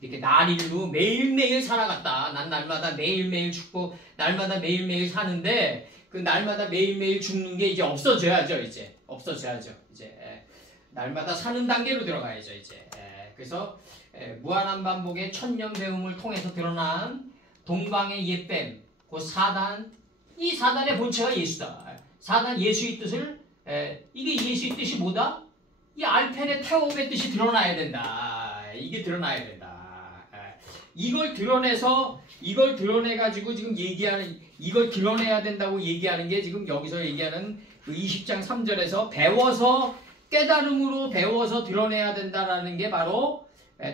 이렇게 날일루 매일매일 살아갔다. 난 날마다 매일매일 죽고 날마다 매일매일 사는데 그 날마다 매일매일 죽는 게 이제 없어져야죠. 이제 없어져야죠. 이제 날마다 사는 단계로 들어가야죠. 이제 그래서 무한한 반복의 천년 배움을 통해서 드러난 동방의 옛뱀, 그 사단, 이 사단의 본체가 예수다. 사단 예수의 뜻을 이게 예수의 뜻이 뭐다? 이 알펜의 태움의 뜻이 드러나야 된다. 이게 드러나야 된다. 이걸 드러내가지고 지금 얘기하는, 이걸 드러내야 된다고 얘기하는 게 지금 여기서 얘기하는 그 20장 3절에서 배워서, 깨달음으로 배워서 드러내야 된다라는 게 바로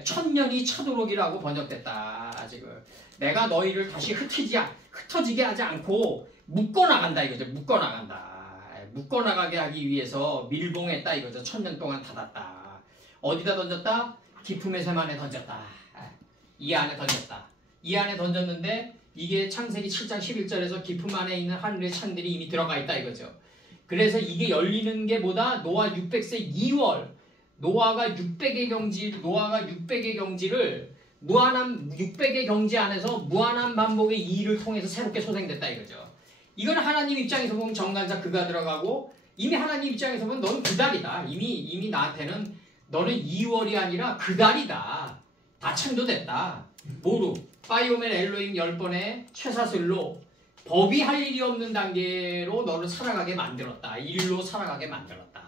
천년이 차도록이라고 번역됐다. 지금 내가 너희를 다시 흩어지게 하지 않고 묶어나간다 이거죠. 묶어나가게 하기 위해서 밀봉했다 이거죠. 천년 동안 닫았다. 어디다 던졌다? 기품의 샘 안에 던졌다. 이 안에 던졌다. 이 안에 던졌는데 이게 창세기 7장 11절에서 기품 안에 있는 하늘의 창들이 이미 들어가 있다 이거죠. 그래서 이게 열리는 게 뭐다? 노아 600세 2월 노아가 600의 경지를 무한한 600의 경지 안에서 무한한 반복의 이의를 통해서 새롭게 소생됐다 이거죠. 이건 하나님 입장에서 보면 정관사 그가 들어가고 이미 하나님 입장에서 보면 너는 그달이다. 이미 나한테는 너는 2월이 아니라 그달이다. 다 창조됐다. 뭐로? 파이오멘 엘로힘 10번의 쇠사슬로 법이 할 일이 없는 단계로 너를 살아가게 만들었다. 일로 살아가게 만들었다.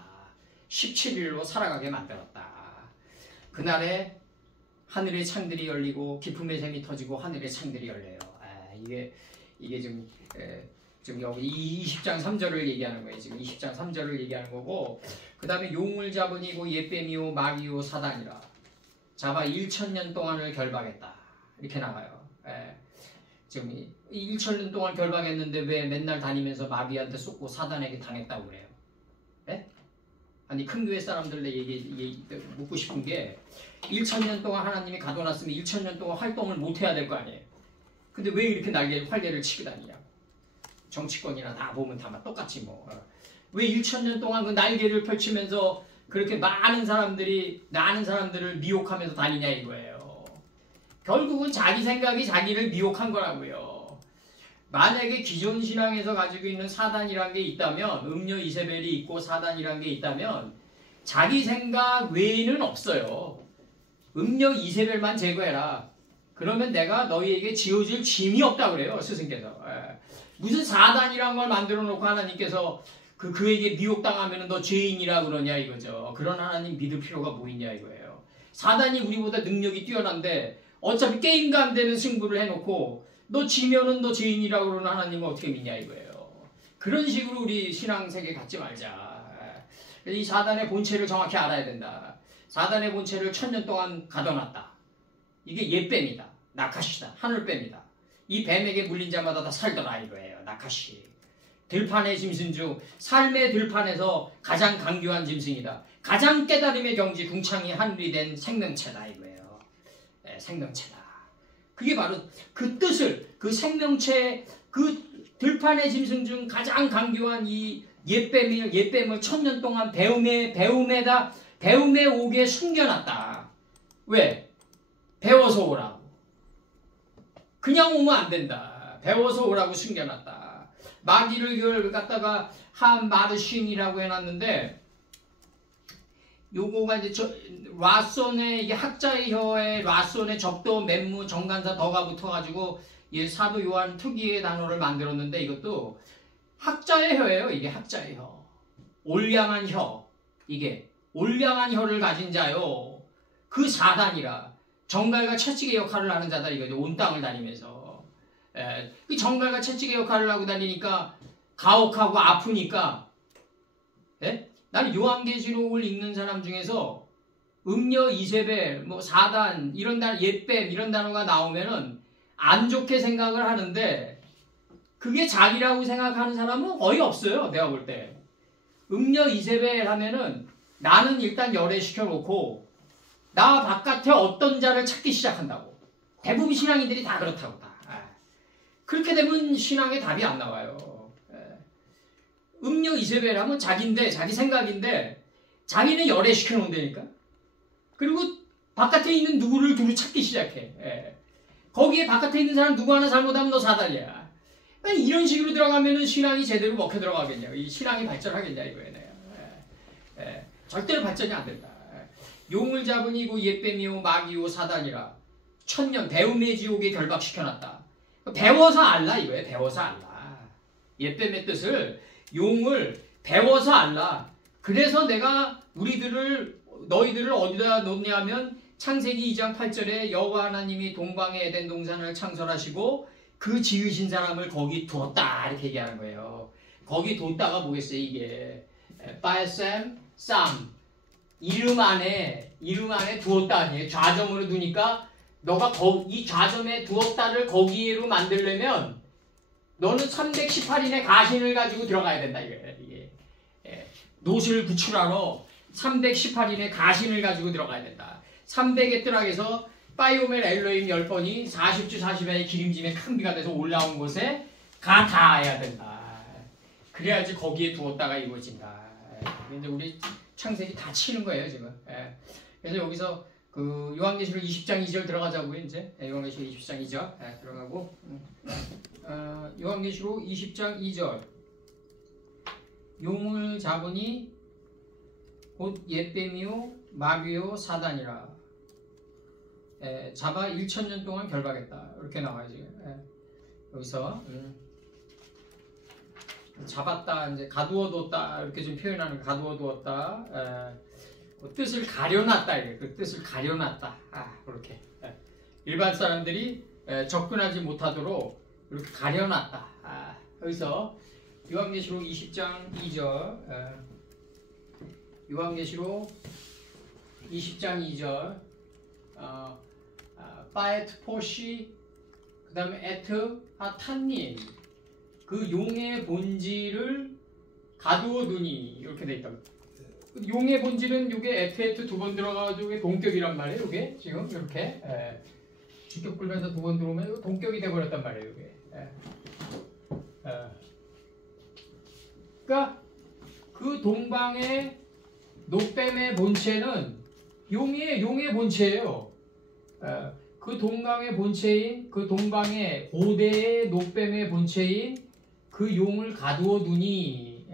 17일로 살아가게 만들었다. 그날에 하늘의 창들이 열리고 기품의 샘이 터지고 하늘의 창들이 열려요. 이게 지금 여기 20장 3절을 얘기하는 거예요. 지금 20장 3절을 얘기하는 거고 그 다음에 용을 잡은 이고 옛뱀이요 마귀요 사단이라 잡아 1000년 동안을 결박했다. 이렇게 나와요. 지금 1000년 동안 결박했는데 왜 맨날 다니면서 마귀한테 쏟고 사단에게 당했다고 그래요? 아니 큰 교회 사람들의 얘기 묻고 싶은 게 1000년 동안 하나님이 가둬놨으면 1000년 동안 활동을 못 해야 될 거 아니에요. 근데 왜 이렇게 활개를 치고 다니냐? 정치권이나 다 보면 다 똑같이 뭐. 왜 1000년 동안 그 날개를 펼치면서 그렇게 많은 사람들을 미혹하면서 다니냐 이거예요. 결국은 자기 생각이 자기를 미혹한 거라고요. 만약에 기존 신앙에서 가지고 있는 사단이란 게 있다면 음녀 이세벨이 있고 사단이란 게 있다면 자기 생각 외에는 없어요. 음녀 이세벨만 제거해라. 그러면 내가 너희에게 지어줄 짐이 없다 그래요. 스승께서. 무슨 사단이란 걸 만들어 놓고 하나님께서 그에게 미혹당하면 너 죄인이라 그러냐 이거죠. 그런 하나님 믿을 필요가 뭐 있냐 이거예요. 사단이 우리보다 능력이 뛰어난데 어차피 게임과 안 되는 승부를 해놓고 너 지면은 너 죄인이라 그러는 하나님은 어떻게 믿냐 이거예요. 그런 식으로 우리 신앙세계 갖지 말자. 이 사단의 본체를 정확히 알아야 된다. 사단의 본체를 1000년 동안 가둬놨다. 이게 옛뱀이다. 나카시다. 하늘뱀이다. 이 뱀에게 물린 자마다 다 살더라 이거예요. 나카시. 들판의 짐승 중 삶의 들판에서 가장 강교한 짐승이다. 가장 깨달음의 경지 궁창이 하늘이 된 생명체다 이거예요. 네, 생명체다. 그게 바로 그 뜻을 그 생명체 그 들판의 짐승 중 가장 강교한 이 옛뱀을 1000년 동안 배움의 옥에 숨겨놨다. 왜? 배워서 오라고. 그냥 오면 안 된다. 배워서 오라고 숨겨놨다. 마귀를 그걸 갖다가 한 마르신이라고 해놨는데 요거가 이제 라손의 이게 학자의 혀에 라손의 적도 맨무 정간사 더가 붙어가지고 이 사도 요한 특유의 단어를 만들었는데 이것도 학자의 혀예요. 이게 학자의 혀. 올량한 혀. 이게 올량한 혀를 가진 자요. 그 사단이라 정갈과 채찍의 역할을 하는 자다 이거죠. 온 땅을 다니면서. 그 정갈과 채찍의 역할을 하고 다니니까 가혹하고 아프니까 나는 요한계시록을 읽는 사람 중에서 음녀, 이세벨, 뭐 사단 이런 단어, 옛뱀 이런 단어가 나오면은 안 좋게 생각을 하는데 그게 자기라고 생각하는 사람은 거의 없어요. 내가 볼 때. 음녀, 이세벨 하면은 나는 일단 열애시켜 놓고 나 바깥에 어떤 자를 찾기 시작한다고. 대부분 신앙인들이 다 그렇다고 다. 그렇게 되면 신앙의 답이 안 나와요. 음녀 이세벨 하면 자기인데 자기 생각인데 자기는 열애시켜 놓은다니까. 그리고 바깥에 있는 누구를 두루 찾기 시작해. 거기에 바깥에 있는 사람 누구 하나 잘못하면 너 사달이야. 이런 식으로 들어가면 신앙이 제대로 먹혀 들어가겠냐. 이 신앙이 발전하겠냐 이거예요. 절대로 발전이 안 된다. 용을 잡으니 그 옛뱀이요 마귀요 사단이라 1000년 배움의 지옥에 결박시켜놨다. 배워서 알라 이거예요. 배워서 알라. 옛뱀의 뜻을 용을 배워서 알라. 그래서 내가 너희들을 어디다 놓냐면 창세기 2장 8절에 여호와 하나님이 동방의 에덴 동산을 창설하시고 그 지으신 사람을 거기 두었다 이렇게 얘기하는 거예요. 거기 뒀다가 뭐겠어요 이게 바에셈 쌈 이름 안에 두었다 아니에요. 좌점으로 두니까 너가 이 좌점에 두었다를 거기로 만들려면 너는 318인의 가신을 가지고 들어가야 된다 이거예요. 이게 노실 구출하러 318인의 가신을 가지고 들어가야 된다. 300의 뜰락에서 파이오멜 엘로임 10번이 40주 40회의 기름짐의 큰 비가 돼서 올라온 곳에 닿아야 된다. 그래야지 거기에 두었다가 이루어진다. 근데 우리 창세기 다 치는 거예요 지금. 그래서 여기서 그 요한계시록 20장 2절 들어가자고요 이제. 요한계시록 20장 2절 들어가고 요한계시록 20장 2절 용을 잡으니 곧 옛뱀이요 마귀요 사단이라 잡아 1000년 동안 결박했다 이렇게 나와요 지금. 여기서 잡았다 이제 가두어뒀다 이렇게 좀 표현하는 거. 가두어두었다 뜻을 가려놨다 이게 그 뜻을 가려놨다 그렇게 일반 사람들이 접근하지 못하도록 이렇게 가려놨다. 여기서 요한계시록 20장 2절 요한계시록 20장 2절 파에트 포시 그 다음에 에트 하탄님 그 용의 본질을 가두어 두니 이렇게 돼 있다. 용의 본질은 요게 에트 두 번 들어가가지고 동격이란 말이에요. 요게 지금 이렇게 직격 불면서 두 번 들어오면 동격이 돼버렸단 말이에요. 요게. 그러니까 그 동방의 노뱀의 본체는 용의 본체예요. 그 동방의 본체인 그 동방의 고대의 노뱀의 본체인 그 용을 가두어 두니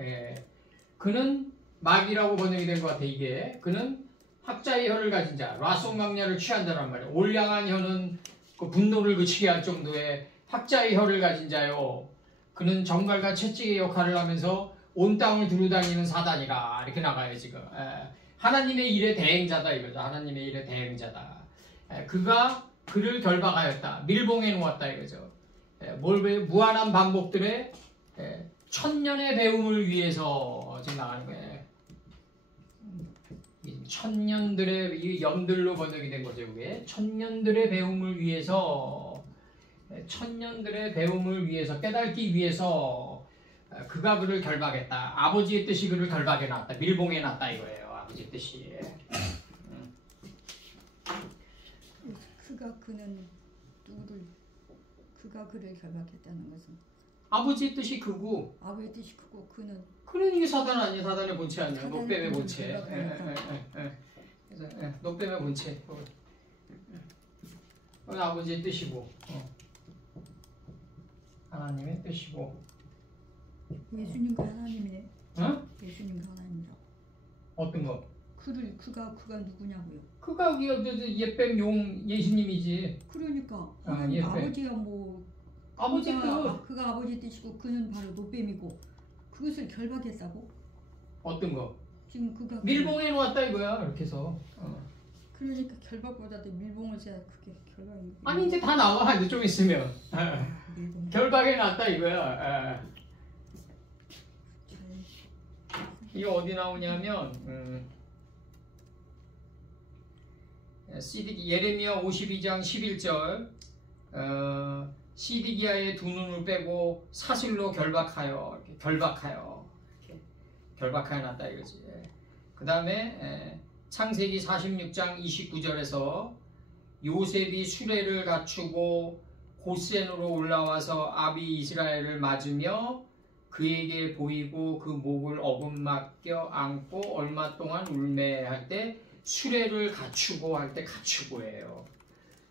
그는 마귀라고 번역이 된 것 같아. 이게 그는 학자의 혀를 가진 자 라손 강야를 취한다란 말이에요. 올량한 혀는 그 분노를 그치게 할 정도의 학자의 혀를 가진 자요. 그는 정갈과 채찍의 역할을 하면서 온 땅을 두루다니는 사단이라 이렇게 나가요 지금. 하나님의 일의 대행자다 이거죠. 하나님의 일의 대행자다. 그가 그를 결박하였다. 밀봉해 놓았다 이거죠. 무한한 반복들의 천년의 배움을 위해서 지금 나가는 거예요. 천년들의 이 연들로 번역이 된 거죠. 이게 천년들의 배움을 위해서, 천년들의 배움을 위해서 깨닫기 위해서 그가 그를 결박했다. 아버지의 뜻이 그를 결박해 놨다. 밀봉해 놨다 이거예요. 아버지의 뜻이. 그는 누구를 그가 그를 결박했다는 것은 아버지의 뜻이 크고 아버지의 뜻이 크고 그는 이게 사단 아니야. 사단의 본체 아니야. 녹뱀의 본체. 그래서 녹뱀의 본체. 그건 아버지의 뜻이고 하나님의 뜻이고. 예수님과 하나님이네. 응? 예수님과 하나님이라. 어떤 거? 그가 누구냐고요? 그가 옛뱀 용 예수님이지. 그러니까 아버지야 뭐 아버지 그가 아버지 뜻이고 그는 바로 노뱀이고 그것을 결박했다고? 어떤 거? 지금 그가 밀봉해 놓았다 이거야. 이렇게 해서. 그러니까 결박보다도 밀봉을 해야 그게 결박이. 아니 이제 다 나와 이제 좀 있으면. 결박해 놨다 이거야. 이게 어디 나오냐면 예레미야 52장 11절 시디기야의 두 눈을 빼고 사슬로 결박하여 이렇게 결박하여 놨다 이거지. 그 다음에 창세기 46장 29절에서 요셉이 수레를 갖추고 고센으로 올라와서 아비 이스라엘을 맞으며 그에게 보이고 그 목을 어긋맞겨 안고 얼마 동안 울매할 때 수레를 갖추고 할 때 갖추고예요.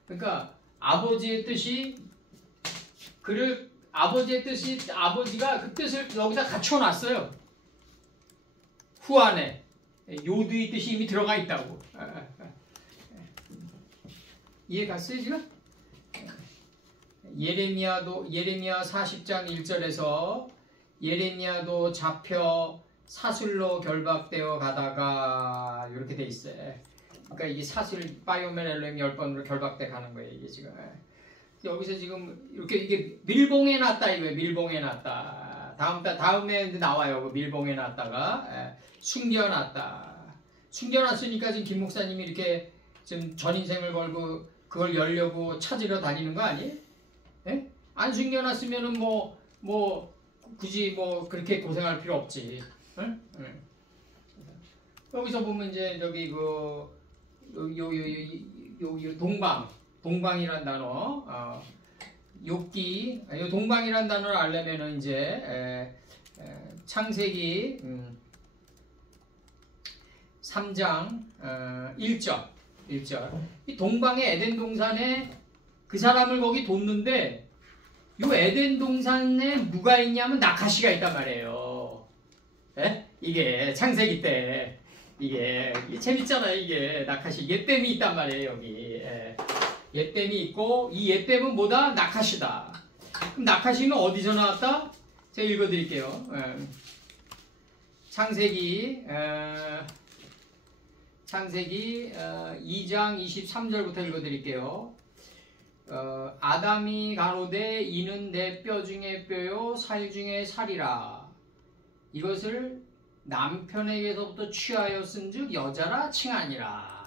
그러니까 아버지의 뜻이 아버지가 그 뜻을 여기다 갖춰놨어요. 후안에 요두의 뜻이 이미 들어가 있다고. 이해 갔어요 지금? 예레미야 40장 1절에서 예레미야도 잡혀 사슬로 결박되어 가다가 이렇게 돼 있어요. 그러니까 이게 사슬 바이오멜 엘렘 10번으로 결박돼 가는 거예요 이게 지금. 여기서 지금 이렇게 이게 밀봉해 놨다 이거예요. 밀봉해 놨다. 다음에 나와요. 밀봉해 놨다가 숨겨놨다. 숨겨놨으니까 지금 김 목사님이 이렇게 지금 전 인생을 걸고 그걸 열려고 찾으러 다니는 거 아니에요? 예? 안 숨겨놨으면은 뭐 굳이 뭐 그렇게 고생할 필요 없지. 응? 응. 여기서 보면 이제 여기 동방이란 단어, 욥기, 이 동방이란 단어를 알려면은 이제 창세기 3장 1절. 이 동방의 에덴 동산에 그 사람을 거기 뒀는데 이 에덴 동산에 누가 있냐면 나카시가 있단 말이에요. 에? 이게 창세기 때 이게 재밌잖아요. 이게 나카시 옛뱀이 있단 말이에요. 여기 옛뱀이 있고 이 옛뱀은 뭐다? 나카시다. 그럼 나카시는 어디서 나왔다? 제가 읽어드릴게요. 창세기 2장 23절부터 읽어드릴게요. 아담이 가로되 이는 내 뼈 중에 뼈요 살 중에 살이라. 이것을 남편에게서부터 취하였은즉 여자라 칭하니라.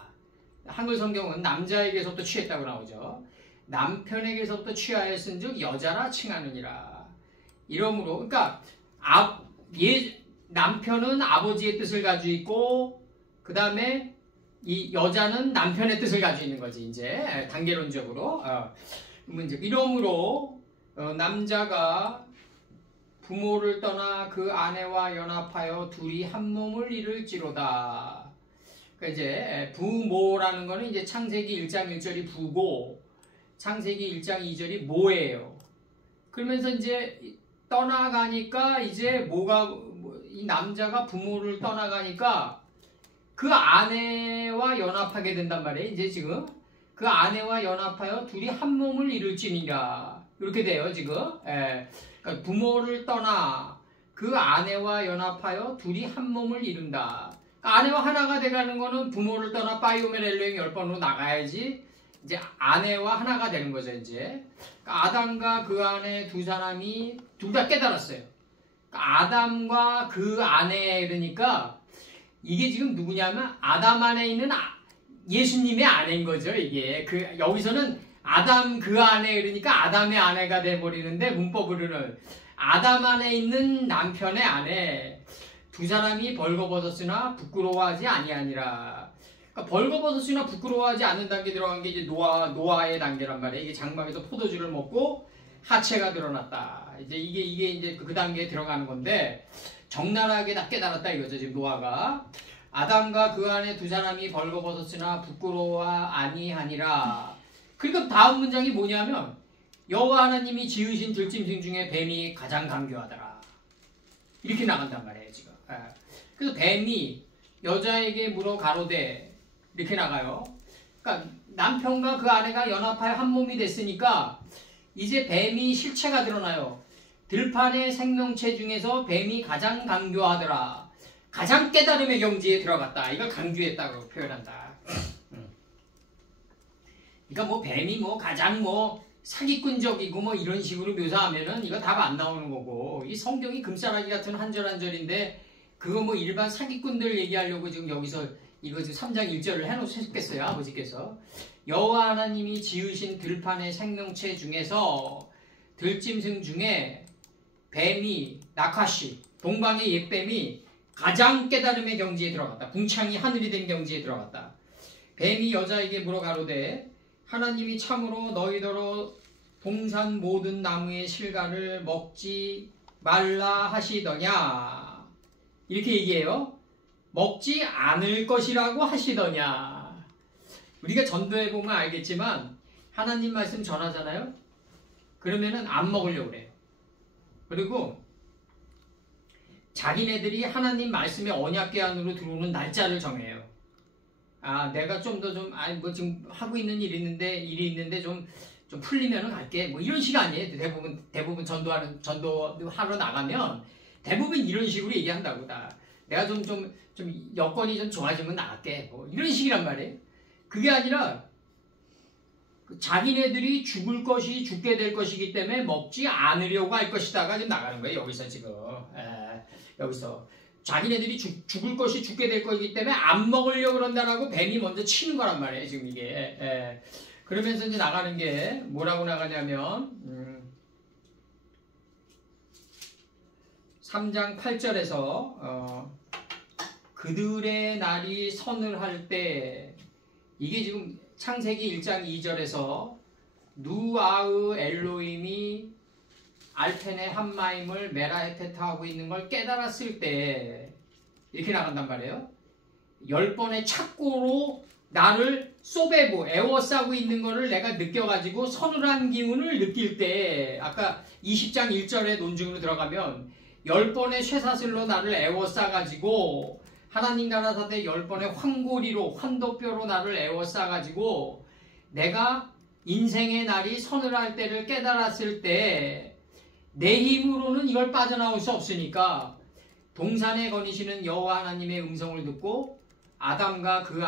한글 성경은 남자에게서부터 취했다고 나오죠. 남편에게서부터 취하였은즉 여자라 칭하느니라. 이러므로 그러니까 남편은 아버지의 뜻을 가지고 있고 그 다음에 이 여자는 남편의 뜻을 가지고 있는 거지. 이제 단계론적으로 이러므로 남자가 부모를 떠나 그 아내와 연합하여 둘이 한 몸을 이룰지로다. 그러니까 이제 부모라는 거는 이제 창세기 1장 1절이 부고 창세기 1장 2절이 모예요. 그러면서 이제 떠나가니까 이제 이 남자가 부모를 떠나가니까 그 아내와 연합하게 된단 말이에요. 이제 지금 그 아내와 연합하여 둘이 한 몸을 이룰지니라. 이렇게 돼요 지금. 그러니까 부모를 떠나 그 아내와 연합하여 둘이 한 몸을 이룬다. 그러니까 아내와 하나가 돼가는 거는 부모를 떠나 바이오메렐로행 10번으로 나가야지 이제 아내와 하나가 되는 거죠 이제. 그러니까 아담과 그 아내 두 사람이 둘 다 깨달았어요. 그러니까 아담과 그 아내 그러니까 이게 지금 누구냐면 아담 안에 있는 예수님의 아내인 거죠 이게. 여기서는 아담 그 아내 그러니까 아담의 아내가 돼버리는데 문법으로는 아담 안에 있는 남편의 아내 두 사람이 벌거벗었으나 부끄러워하지 아니하니라. 그러니까 벌거벗었으나 부끄러워하지 않는 단계 들어간 게 이제 노아의 단계란 말이에요. 이게 장막에서 포도주를 먹고 하체가 드러났다. 이제 이게 이제 그 단계에 들어가는 건데 적나라하게 다 깨달았다 이거죠 지금 노아가. 아담과 그 안에 두 사람이 벌거벗었으나 부끄러워 아니하니라. 그러니까 다음 문장이 뭐냐면 여호와 하나님이 지으신 들짐승 중에 뱀이 가장 강교하더라. 이렇게 나간단 말이에요 지금. 그래서 뱀이 여자에게 물어 가로되 이렇게 나가요. 그러니까 남편과 그 아내가 연합하여 한 몸이 됐으니까 이제 뱀이 실체가 드러나요. 들판의 생명체 중에서 뱀이 가장 강교하더라. 가장 깨달음의 경지에 들어갔다. 이걸 강조했다고 표현한다. 그러니까 뭐 뱀이 뭐 가장 뭐 사기꾼적이고 뭐 이런 식으로 묘사하면은 이거 답 안 나오는 거고, 이 성경이 금싸라기 같은 한 절 한 절인데 그거 뭐 일반 사기꾼들 얘기하려고 지금 여기서 이거 지금 3장 1절을 해놓으셨겠어요 아버지께서. 여호와 하나님이 지으신 들판의 생명체 중에서 들짐승 중에 뱀이 나카시 동방의 옛뱀이 가장 깨달음의 경지에 들어갔다. 궁창이 하늘이 된 경지에 들어갔다. 뱀이 여자에게 물어 가로되 하나님이 참으로 너희더러 동산 모든 나무의 실과를 먹지 말라 하시더냐. 이렇게 얘기해요. 먹지 않을 것이라고 하시더냐. 우리가 전도해 보면 알겠지만 하나님 말씀 전하잖아요. 그러면은 안 먹으려고 그래요. 그리고 자기네들이 하나님 말씀의 언약궤 안으로 들어오는 날짜를 정해요. 아, 내가 좀 더 뭐 지금 하고 있는 일이 있는데 좀 풀리면은 갈게. 뭐 이런 식이 아니에요. 대부분 전도하러 나가면 대부분 이런 식으로 얘기한다고 다. 내가 좀 여건이 좀 좋아지면 나갈게. 뭐 이런 식이란 말이에요. 그게 아니라 자기네들이 죽게 될 것이기 때문에 먹지 않으려고 할 것이다가 지금 나가는 거예요. 여기서 지금. 여기서. 자기네들이 죽게 될 거기 때문에 안 먹으려고 그런다라고 뱀이 먼저 치는 거란 말이에요. 지금 이게. 그러면서 이제 나가는 게 뭐라고 나가냐면 3장 8절에서 그들의 날이 선을 할 때, 이게 지금 창세기 1장 2절에서 누아의 엘로힘이 알펜의 한마임을 메라헤테트하고 있는 걸 깨달았을 때 이렇게 나간단 말이에요. 10번의 착고로 나를 쏘배고 애워싸고 있는 거를 내가 느껴가지고 서늘한 기운을 느낄 때, 아까 20장 1절의 논증으로 들어가면 10번의 쇠사슬로 나를 애워싸가지고 하나님 나라 사대 10번의 황고리로 환도뼈로 나를 애워싸가지고 내가 인생의 날이 서늘할 때를 깨달았을 때 내 힘으로는 이걸 빠져나올 수 없으니까 동산에 거니시는 여호와 하나님의 음성을 듣고 아담과 그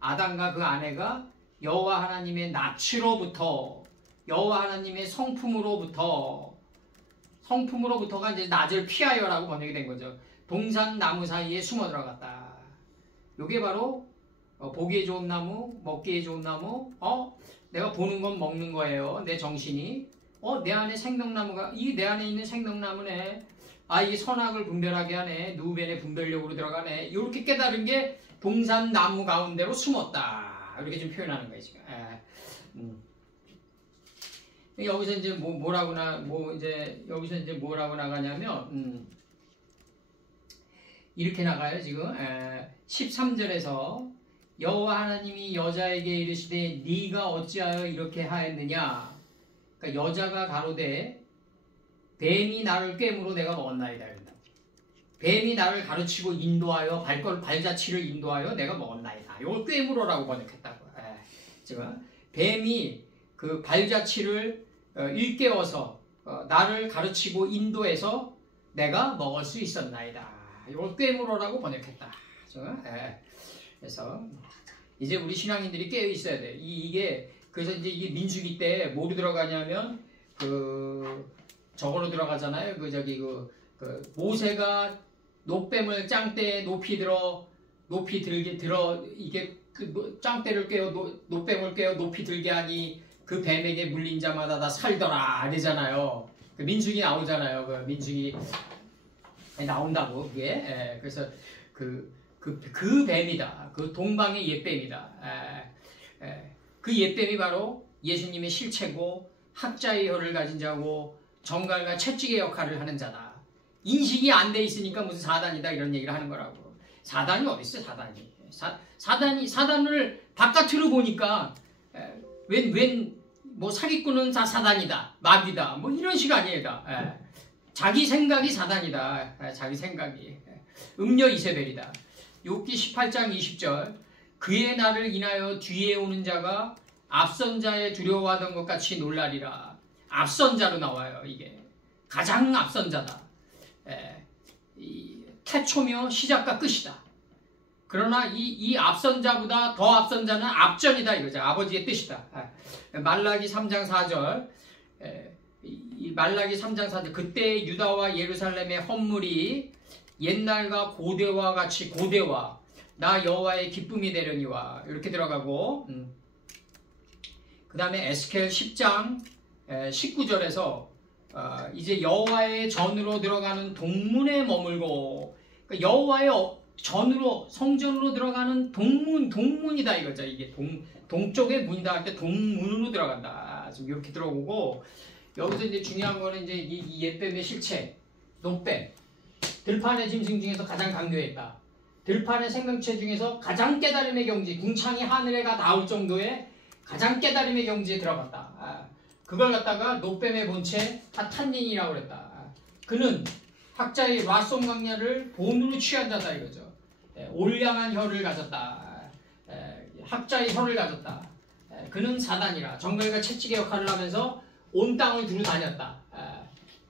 아내가 여호와 하나님의 낯으로부터, 여호와 하나님의 성품으로부터가 이제 낯을 피하여라고 번역이 된 거죠. 동산 나무 사이에 숨어 들어갔다. 이게 바로 보기에 좋은 나무, 먹기에 좋은 나무. 내가 보는 건 먹는 거예요. 내 정신이. 내 안에 생명나무가, 이게 내 안에 있는 생명나무네. 이게 선악을 분별하게 하네. 누벤의 분별력으로 들어가네. 이렇게 깨달은 게 동산 나무 가운데로 숨었다. 이렇게 좀 표현하는 거예요, 지금. 여기서 이제 여기서 이제 뭐라고 나가냐면, 이렇게 나가요, 지금. 13절에서 여호와 하나님이 여자에게 이르시되 네가 어찌하여 이렇게 하였느냐. 그러니까 여자가 가로되 뱀이 나를 꿰므로 내가 먹었나이다. 뱀이 나를 가르치고 인도하여 발자취를 인도하여 내가 먹었나이다. 이걸 꿰물어라고 번역했다고. 뱀이 그 발자취를 일깨워서 나를 가르치고 인도해서 내가 먹을 수 있었나이다. 이걸 꾀물어라고 번역했다. 그래서 이제 우리 신앙인들이 깨어 있어야 돼. 이게 그래서 이제 이게 민수기 때 뭐로 들어가냐면 저걸로 들어가잖아요. 그 모세가 노뱀을 짱대에 높이 들어 이게 짱대를 깨어 노뱀을 깨어 높이 들게 하니 그 뱀에게 물린 자마다 다 살더라 이러잖아요. 그 민수기 나오잖아요. 그 민수기 나온다고 그게. 그래서 그 뱀이다. 그 동방의 옛뱀이다. 그 옛뱀이 바로 예수님의 실체고 학자의 혀를 가진 자고 정갈과 채찍의 역할을 하는 자다. 인식이 안 돼 있으니까 무슨 사단이다 이런 얘기를 하는 거라고. 사단이 어디 있어? 사단을 바깥으로 보니까 뭐 사기꾼은 다 사단이다, 마귀다, 뭐 이런 식 아니에요. 자기 생각이 사단이다. 자기 생각이 음녀 이세벨이다. 욥기 18장 20절 그의 날을 인하여 뒤에 오는 자가 앞선 자의 두려워하던 것 같이 놀라리라. 앞선 자로 나와요. 이게 가장 앞선 자다. 태초며 시작과 끝이다. 그러나 이 앞선 자보다 더 앞선 자는 앞전이다 이거죠. 아버지의 뜻이다. 말라기 3장 4절 말라기 3장 4절 그때 유다와 예루살렘의 헌물이 옛날과 고대와 같이 고대와 나 여호와의 기쁨이 되려니와 이렇게 들어가고 그 다음에 에스겔 10장 19절에서 이제 여호와의 전으로 들어가는 동문에 머물고 그러니까 여호와의 전으로 성전으로 들어가는 동문이다 이거죠. 이게 동쪽의 문이다 할 때 동문으로 들어간다. 지금 이렇게 들어오고 여기서 이제 중요한 거는 이제 이 옛뱀의 실체, 노뱀, 들판의 짐승 중에서 가장 강교했다. 들판의 생명체 중에서 가장 깨달음의 경지, 궁창이 하늘에가 닿을 정도의 가장 깨달음의 경지에 들어갔다. 그걸 갖다가 노뱀의 본체 탄닌이라고 그랬다. 그는 학자의 라솜 강야를 본으로 취한 자다 이거죠. 올량한 혀를 가졌다. 학자의 혀를 가졌다. 그는 사단이라 정갈과 채찍의 역할을 하면서 온 땅을 두루 다녔다.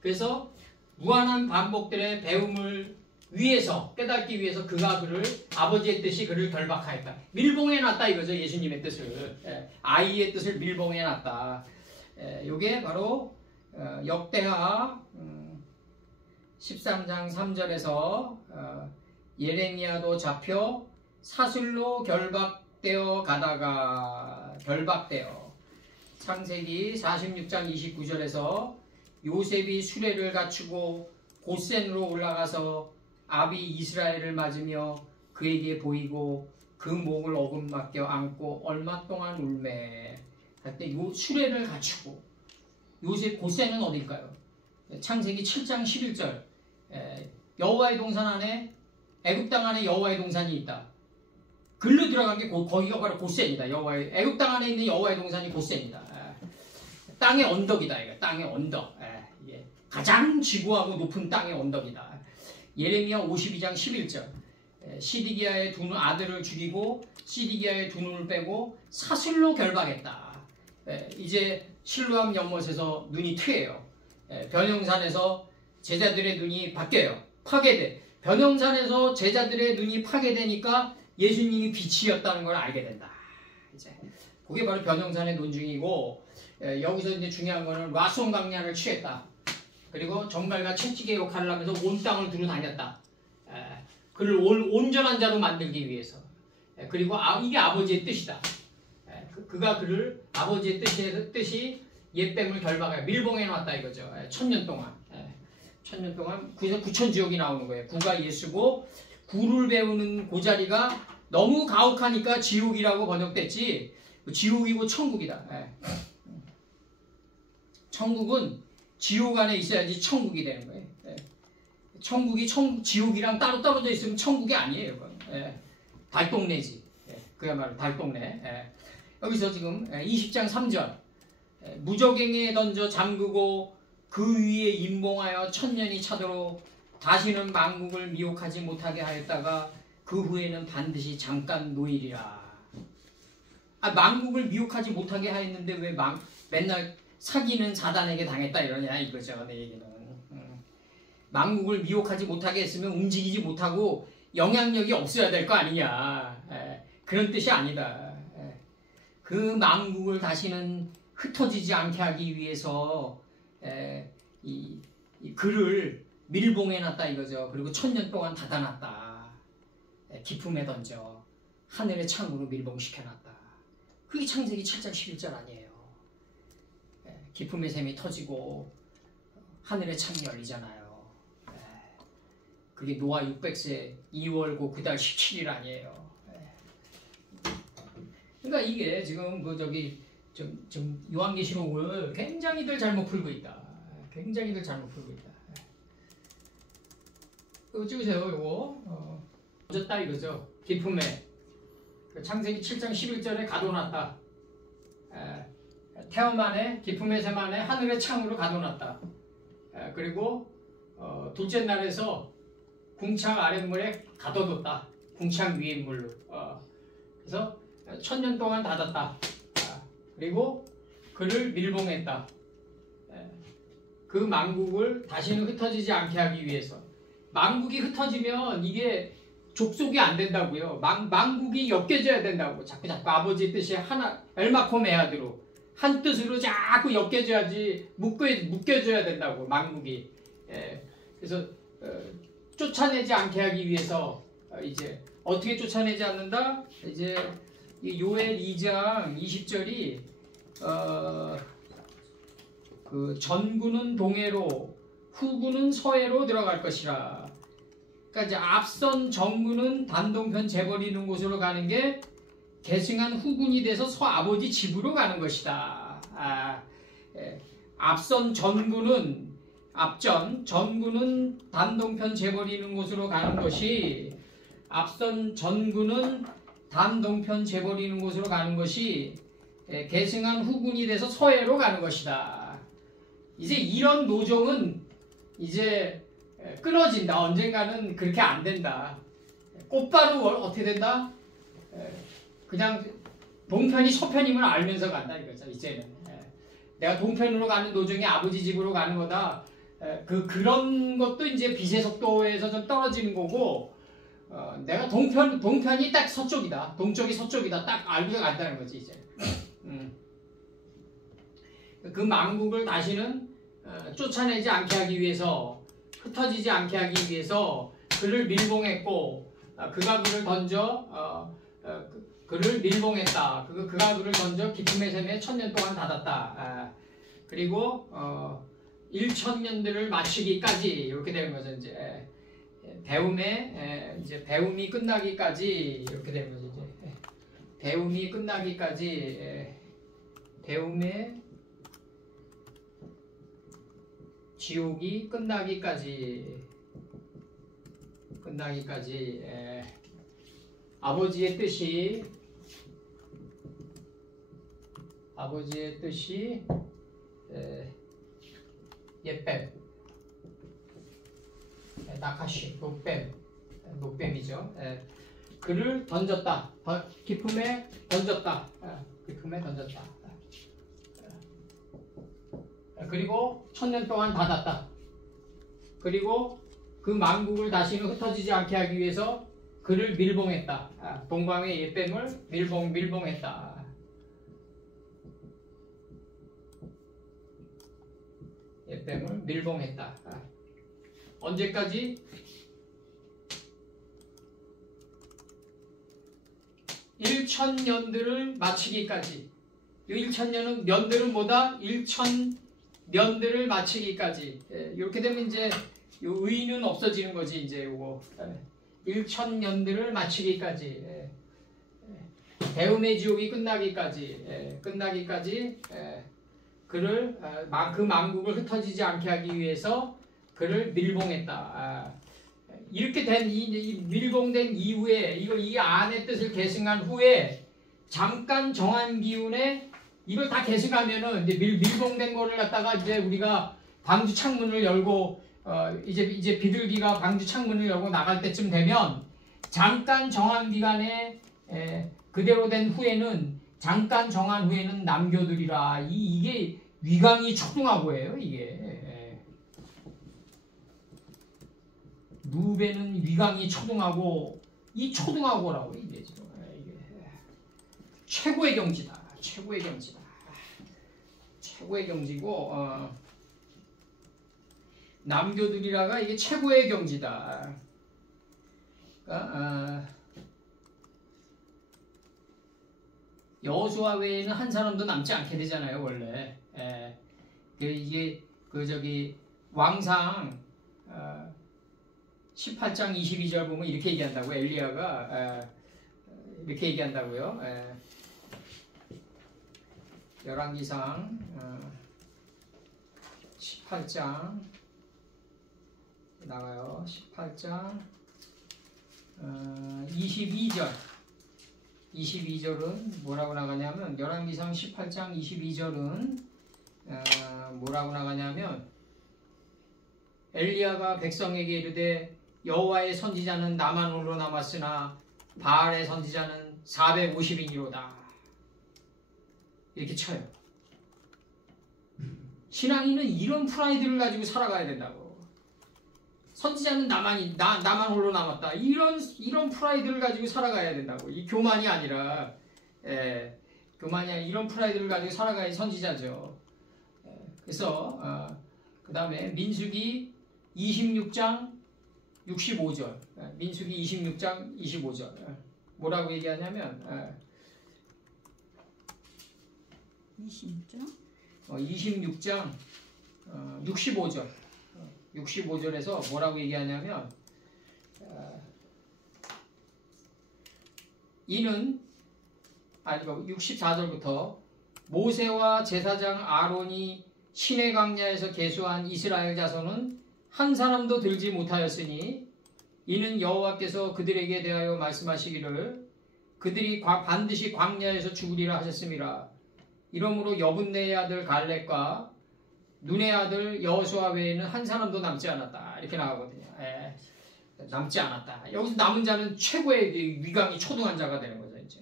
그래서 무한한 반복들의 배움을 위해서 깨닫기 위해서 그가 그를 아버지의 뜻이 그를 결박하였다. 밀봉해 놨다 이거죠. 예수님의 뜻을 아이의 뜻을 밀봉해 놨다. 이게 바로 역대하 13장 3절에서 예레미야도 잡혀 사슬로 결박되어 가다가 창세기 46장 29절에서 요셉이 수레를 갖추고 고센으로 올라가서 아비 이스라엘을 맞으며 그에게 보이고 그 목을 어금맞겨 안고 얼마 동안 울매 할 때 요 수레를 갖추고 요셉 고센은 어딜까요? 창세기 7장 11절 여호와의 동산 안에 애굽 땅 안에 여호와의 동산이 있다. 글로 들어간 게 거기가 바로 고센이다. 여호와의 애굽 땅 안에 있는 여호와의 동산이 고센이다. 땅의 언덕이다. 이거 땅의 언덕. 가장 지구하고 높은 땅의 언덕이다. 예레미야 52장 11절 시디기야의 두 아들을 죽이고 시디기야의 두 눈을 빼고 사슬로 결박했다. 이제 실로암 연못에서 눈이 트여요. 변형산에서 제자들의 눈이 바뀌어요. 파괴돼. 변형산에서 제자들의 눈이 파괴되니까 예수님이 빛이었다는 걸 알게 된다. 이제 그게 바로 변형산의 논증이고 여기서 이제 중요한 거는 라솜 강야를 취했다. 그리고 정갈과 채찍의 역할을 하면서 온 땅을 두루 다녔다. 그를 온전한 자로 만들기 위해서. 그리고 이게 아버지의 뜻이다. 그가 그를 아버지의 뜻이 옛뱀을 결박해 밀봉해 놨다 이거죠. 1000년 동안. 1000년 동안 그래서 구천지옥이 나오는 거예요. 구가 예수고 구를 배우는 그 자리가 너무 가혹하니까 지옥이라고 번역됐지 지옥이고 천국이다. 천국은 지옥 안에 있어야지 천국이 되는 거예요. 천국이 지옥이랑 따로 떨어져 있으면 천국이 아니에요. 그건. 달동네지. 그야말로 달동네. 여기서 지금 20장 3절 무적행에 던져 잠그고 그 위에 임봉하여 1000년이 차도록 다시는 만국을 미혹하지 못하게 하였다가 그 후에는 반드시 잠깐 노일이라. 망국을 미혹하지 못하게 하였는데 왜 맨날 사기는 사단에게 당했다 이러냐 이거죠. 내 얘기는. 망국을 미혹하지 못하게 했으면 움직이지 못하고 영향력이 없어야 될 거 아니냐. 그런 뜻이 아니다. 그 망국을 다시는 흩어지지 않게 하기 위해서 이 글을 밀봉해놨다 이거죠. 그리고 1000년 동안 닫아놨다. 기품에 던져 하늘의 창으로 밀봉시켜놨다. 그게 창세기 7장 11절 아니에요. 기품의 샘이 터지고 하늘의 창이 열리잖아요. 그게 노아 600세 2월고 그달 17일 아니에요. 그러니까 이게 지금 좀 요한계시록을 굉장히들 잘못 풀고 있다. 굉장히들 잘못 풀고 있다. 이거 찍으세요. 이거 던졌다 이거죠. 기품에 창세기 7장 11절에 가둬놨다. 태엄 안에 기품의 샘 안에 하늘의 창으로 가둬놨다. 그리고 둘째 날에서 궁창 아랫물에 가둬뒀다. 궁창 위에 물로. 그래서 1000년 동안 닫았다. 그리고 그를 밀봉했다. 그 망국을 다시는 흩어지지 않게 하기 위해서. 망국이 흩어지면 이게 족속이 안 된다고요. 망국이 엮여져야 된다고. 자꾸 아버지 뜻이 하나 엘마코메아드로 한 뜻으로 자꾸 엮여져야지 묶여져야 된다고. 망국이. 그래서 쫓아내지 않게 하기 위해서 이제 어떻게 쫓아내지 않는다? 이제 요엘 2장 20절이 그 전구는 동해로 후구는 서해로 들어갈 것이라. 그러니까 이제 앞선 전구는 단동편 재버리는 곳으로 가는 게 계승한 후군이 돼서 서아버지 집으로 가는 것이다. 앞선 전구는 전구는 단동편 재버리는 곳으로 가는 것이 앞선 전구는 단동편 재버리는 곳으로 가는 것이 계승한 후군이 돼서 서해로 가는 것이다. 이제 이런 노정은 이제 끊어진다. 언젠가는 그렇게 안 된다. 곧바로 어떻게 된다? 그냥 동편이 서편임을 알면서 간다 이거죠. 이제는 내가 동편으로 가는 노정이 아버지 집으로 가는 거다. 그런 것도 이제 빛의 속도에서 좀 떨어지는 거고, 내가 동편이 딱 서쪽이다. 동쪽이 서쪽이다. 딱 알고서 간다는 거지 이제. 그 망국을 다시는 쫓아내지 않게 하기 위해서, 흩어지지 않게 하기 위해서 그를 밀봉했고, 그가 그를 던져 그를 밀봉했다. 그가 그를 던져 기품의 샘에 1000년 동안 닫았다. 그리고 1000년들을 마치기까지 이렇게 되는 거죠. 이제 이제 배움이 끝나기까지 이렇게 되는 거죠. 이제 배움이 끝나기까지 배움의 지옥이 끝나기까지 아버지의 뜻이 옛뱀, 나카시, 녹뱀이죠. 그를 던졌다. 기품에 던졌다. 그리고 1000년 동안 닫았다. 그리고 그 망국을 다시는 흩어지지 않게 하기 위해서 그를 밀봉했다. 동방의 옛뱀을 밀봉했다. 옛뱀을 밀봉했다. 언제까지? 1000년들을 마치기까지. 이 1000년은 년들은 뭐다? 1000년들을 마치기까지. 이렇게 되면 이제 요 의는 없어지는 거지 이제 요거. 1000년들을 마치기까지. 배움의 지옥이 끝나기까지. 그를 그 망국을 흩어지지 않게 하기 위해서 그를 밀봉했다. 이렇게 된 이 밀봉된 이후에 이 안의 뜻을 계승한 후에 잠깐 정한 기운에 이걸 다 계승하면은 이제 밀봉된 거를 갖다가 이제 우리가 방주 창문을 열고 이제 비둘기가 방주 창문을 열고 나갈 때쯤 되면 잠깐 정한 기간에 그대로 된 후에는 잠깐 정한 후에는 남겨두리라. 이게 위강이 초등하고예요. 이게 누베는 위강이 초등하고 이 초등하고라고 이게 지금 이게 최고의 경지다. 최고의 경지다. 최고의 경지고 남겨두리라가 이게 최고의 경지다. 그러니까 여호수아 외에는 한 사람도 남지 않게 되잖아요, 원래. 이게 왕상 18장 22절 보면 이렇게 얘기한다고. 엘리야가 이렇게 얘기한다고요. 열왕기상 18장 나가요. 18장 22절은 뭐라고 나가냐면, 열왕기상 18장 22절은 뭐라고 나가냐면, 엘리야가 백성에게 이르되 여호와의 선지자는 나만 홀로 남았으나 바알의 선지자는 450인이로다. 이렇게 쳐요. 신앙인은 이런 프라이드를 가지고 살아가야 된다고. 선지자는 나만 홀로 남았다. 이런 프라이드를 가지고 살아가야 된다고. 이 교만이 아니라, 교만이 아니라 이런 프라이드를 가지고 살아가야 선지자죠. 그래서 그 다음에 민수기 26장 65절. 민수기 26장 25절. 뭐라고 얘기하냐면 26장 65절. 65절에서 뭐라고 얘기하냐면, 이는 64절부터 모세와 제사장 아론이 시내 광야에서 계수한 이스라엘 자손은 한 사람도 들지 못하였으니 이는 여호와께서 그들에게 대하여 말씀하시기를 그들이 반드시 광야에서 죽으리라 하셨음이라. 이러므로 여분네의 아들 갈렙과 눈의 아들 여호수아 외에는 한 사람도 남지 않았다. 이렇게 나가거든요. 남지 않았다. 여기서 남은 자는 최고의 위강이 초등한 자가 되는 거죠. 이제.